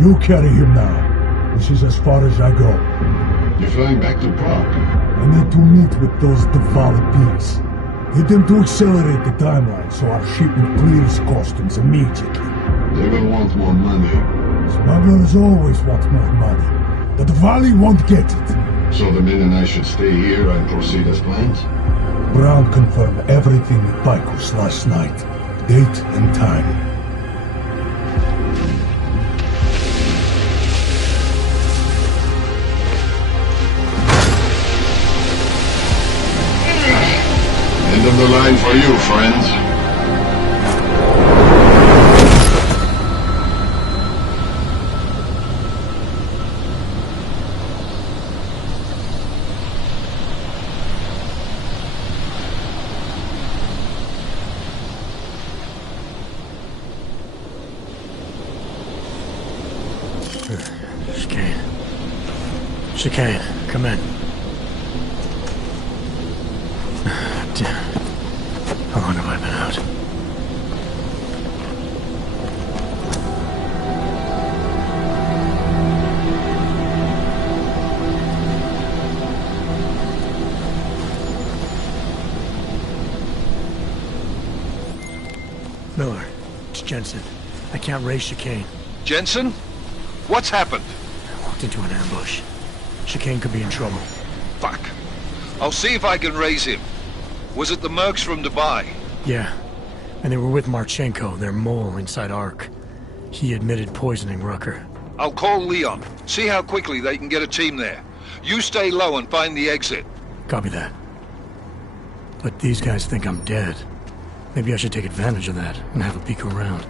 You carry him now. This is as far as I go. You're flying back to Prague? I need to meet with those devoured pigs. Get them to accelerate the timeline so our shipment clears customs immediately. They will want more money. Smugglers always want more money. But the Valley won't get it. So the men and I should stay here and proceed as planned? Brown confirmed everything with Picos last night. Date and time. End of the line for you, friend. Chicane, come in. Miller, it's Jensen. I can't raise Chicane. Jensen? What's happened? I walked into an ambush. Chicane could be in trouble. Fuck. I'll see if I can raise him. Was it the mercs from Dubai? Yeah. And they were with Marchenko, their mole inside Ark. He admitted poisoning Rucker. I'll call Leon. See how quickly they can get a team there. You stay low and find the exit. Copy that. But these guys think I'm dead. Maybe I should take advantage of that and have a peek around.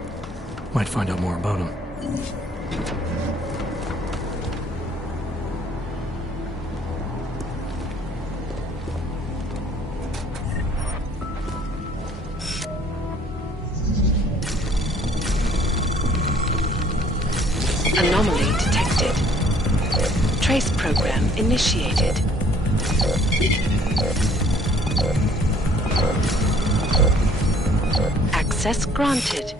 Might find out more about him. Anomaly detected. Trace program initiated. Access granted.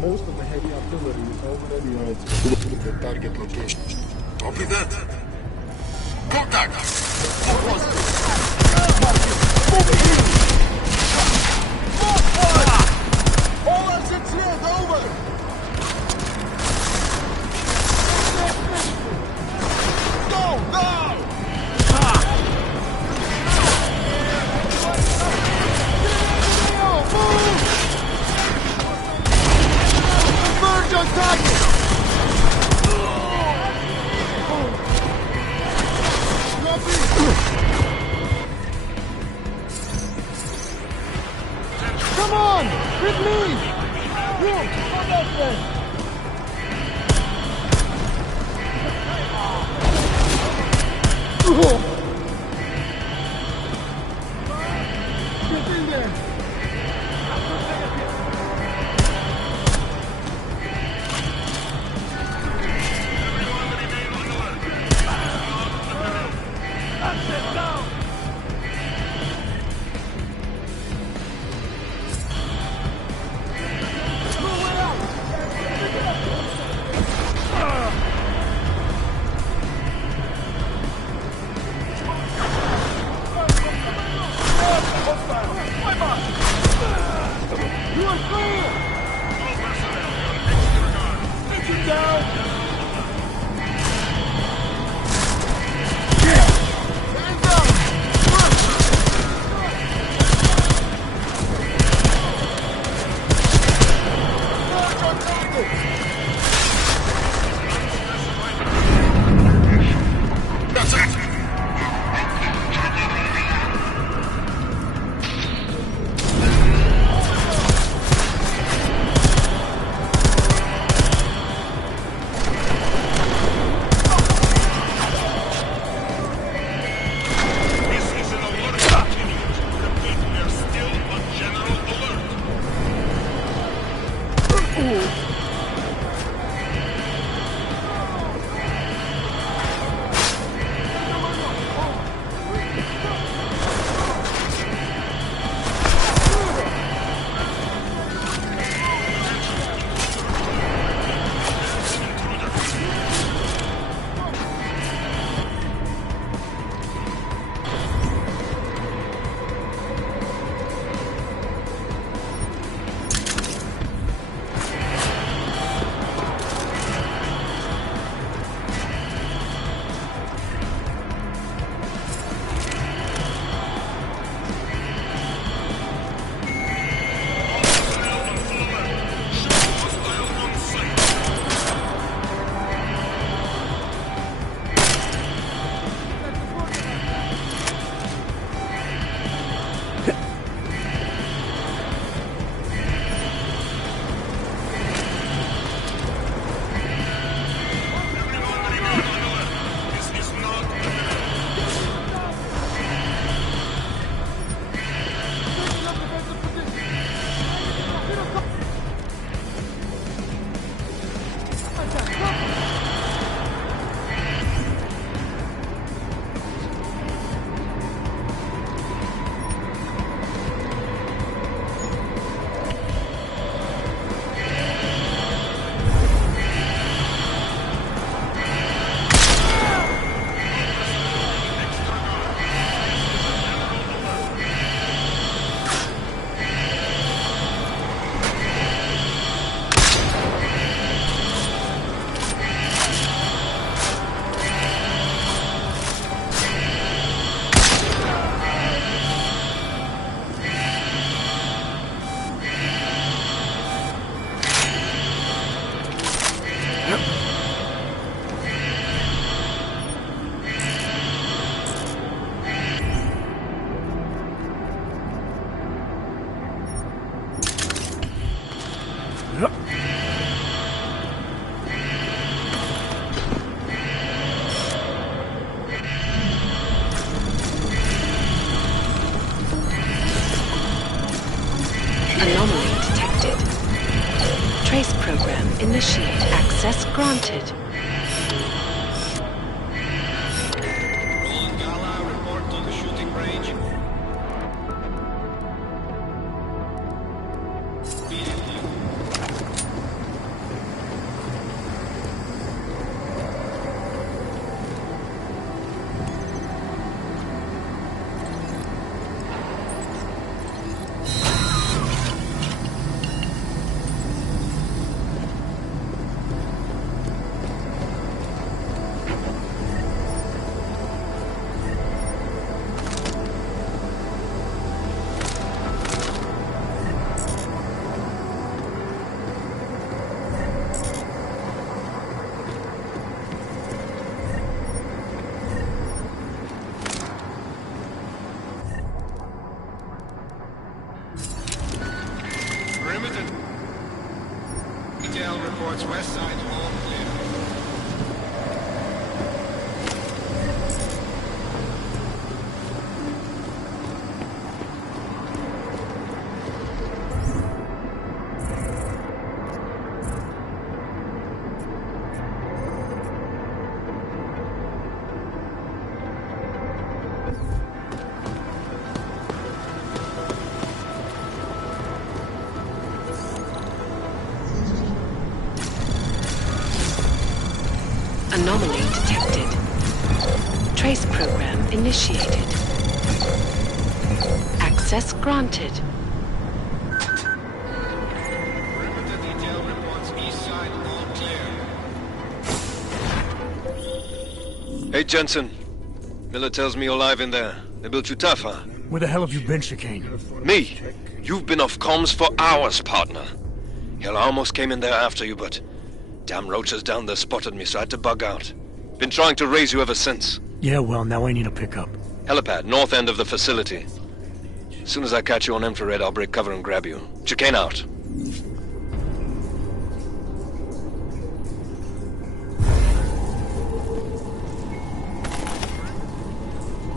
Most of the heavy artillery is already on its way to the target location. Copy that. Contact! More fire! All exits cleared, over! Go, now! Converge on target! Copy! granted. Roland Gala, report to the shooting range. Detail reports west side all clear. Anomaly detected. Trace program initiated. Access granted. Perimeter detail reports east side all clear. Hey, Jensen. Miller tells me you're alive in there. They built you tough, huh? Where the hell have you been, Chicane? Me? You've been off comms for hours, partner. Hell, I almost came in there after you, but damn roaches down there spotted me, so I had to bug out. Been trying to raise you ever since. Yeah, well, now I need a pickup. Helipad, north end of the facility. As soon as I catch you on infrared, I'll break cover and grab you. Chicane out.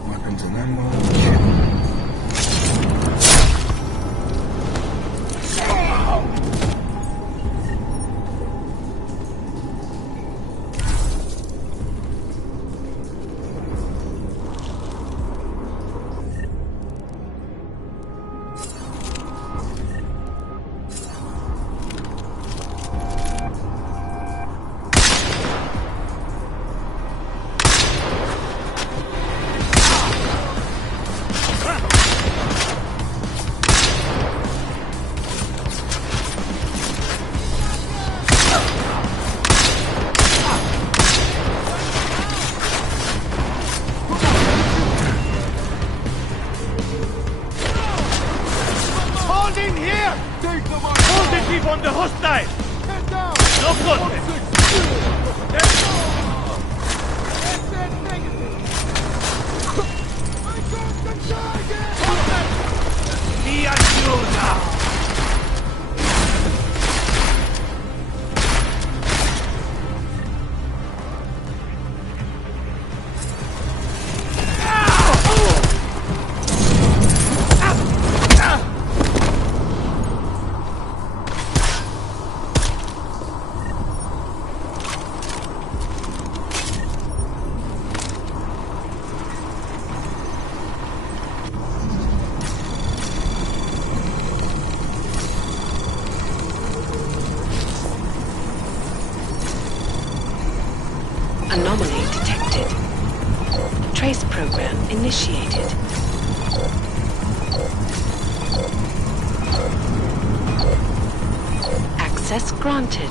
Weapons and ammo. On the hostile! Head down! No contact! Me and you now! Anomaly detected. Trace program initiated. Access granted.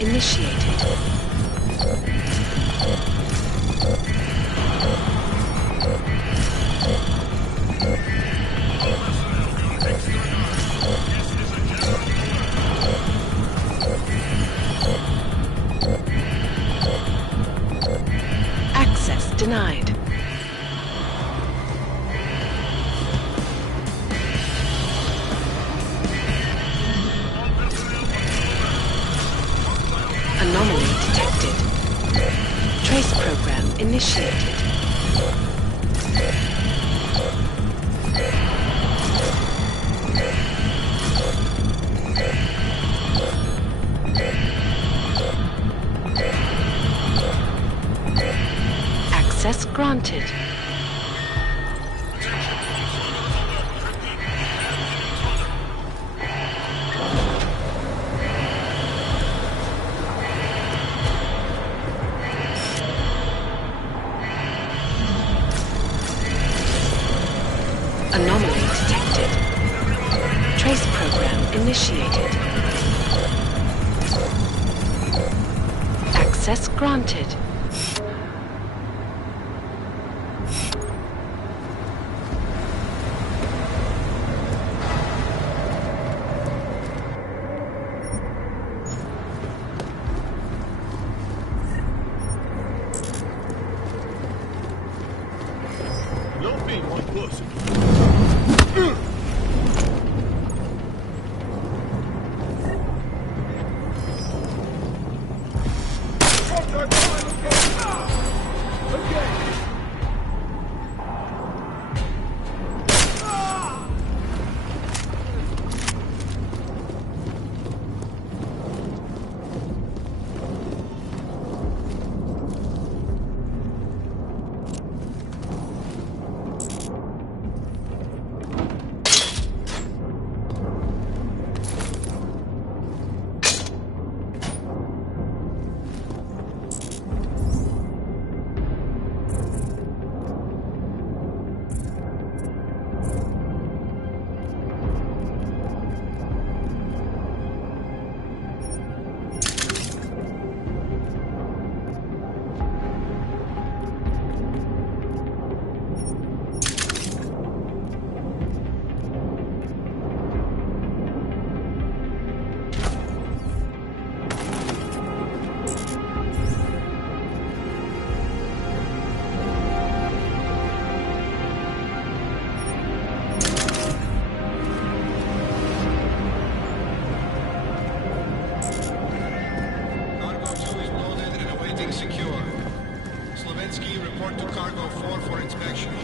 initiated. Access denied. Anomaly detected. Trace program initiated. Access granted. Anomaly detected. Trace program initiated. Access granted. Not me, one person. Report to Cargo 4 for inspection.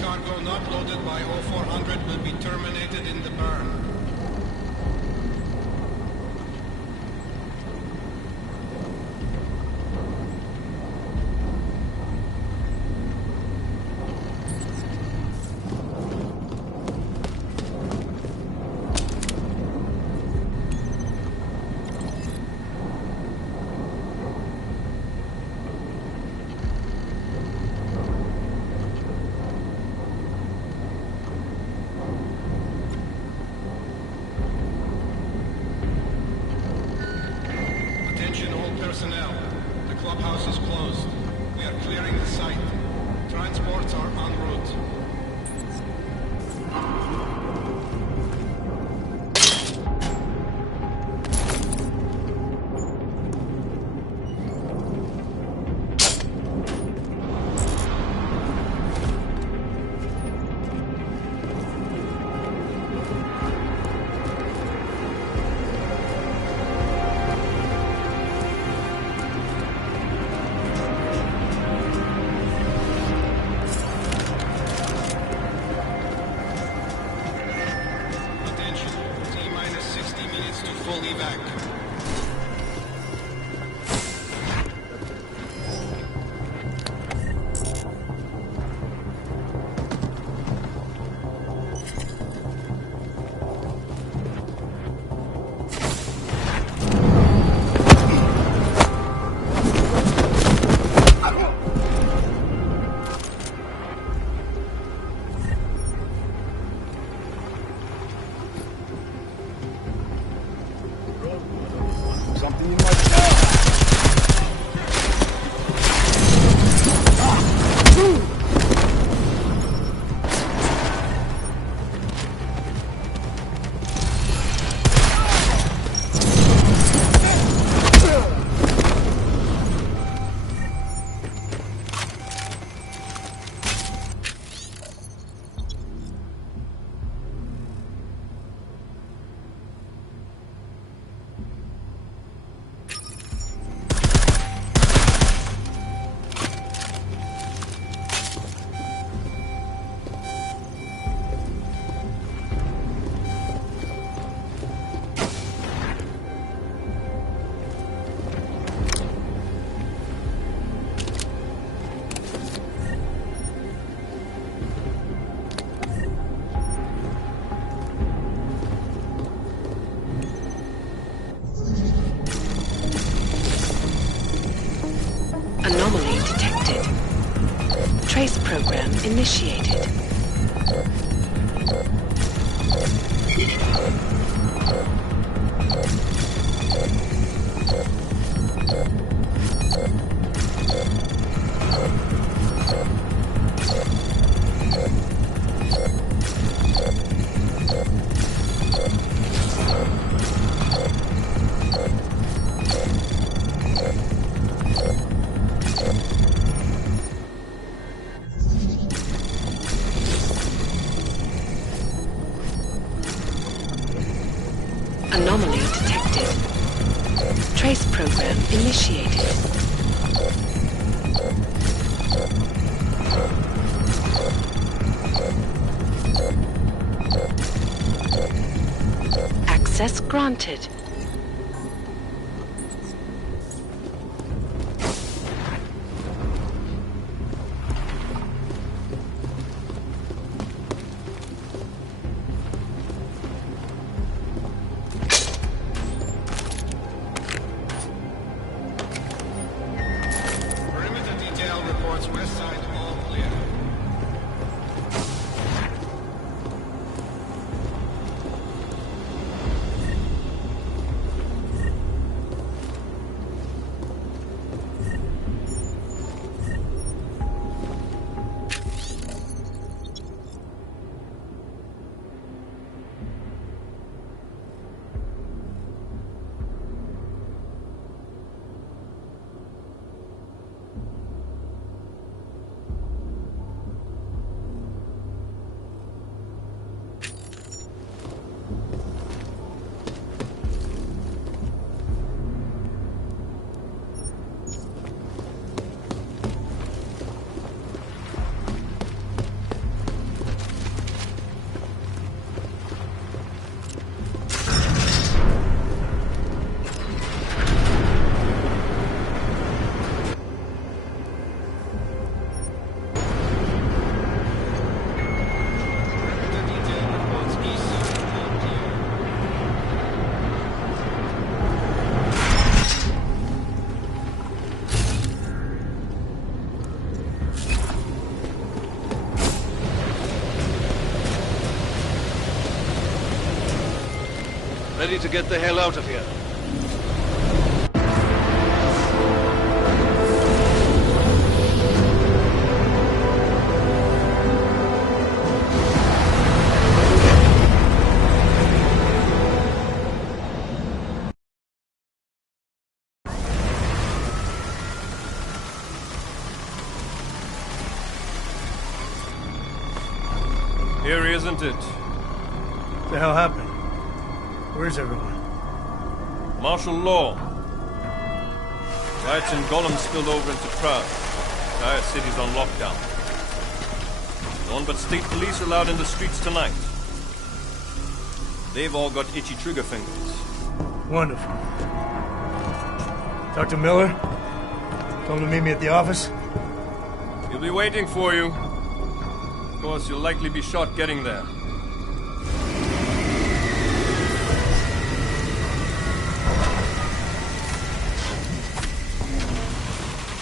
Cargo not loaded by 0400 will be terminated in the burn. Personnel, the clubhouse is closed. We are clearing the full evac. Anomaly detected. Trace program initiated. Anomaly detected. Trace program initiated. Access granted. Perimeter detail reports west side all clear. Ready to get the hell out of here. Eerie, isn't it? What the hell happened? Where's everyone? Martial law. Riots in Gollum spilled over into Prague. The entire city's on lockdown. No one but state police are allowed in the streets tonight. They've all got itchy trigger fingers. Wonderful. Dr. Miller, come to meet me at the office? He'll be waiting for you. Of course, you'll likely be shot getting there.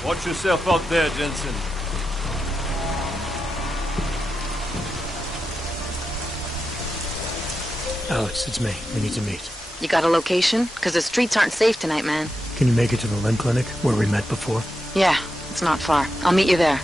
Watch yourself out there, Jensen. Alex, it's me. We need to meet. You got a location? Because the streets aren't safe tonight, man. Can you make it to the limb clinic where we met before? Yeah, it's not far. I'll meet you there.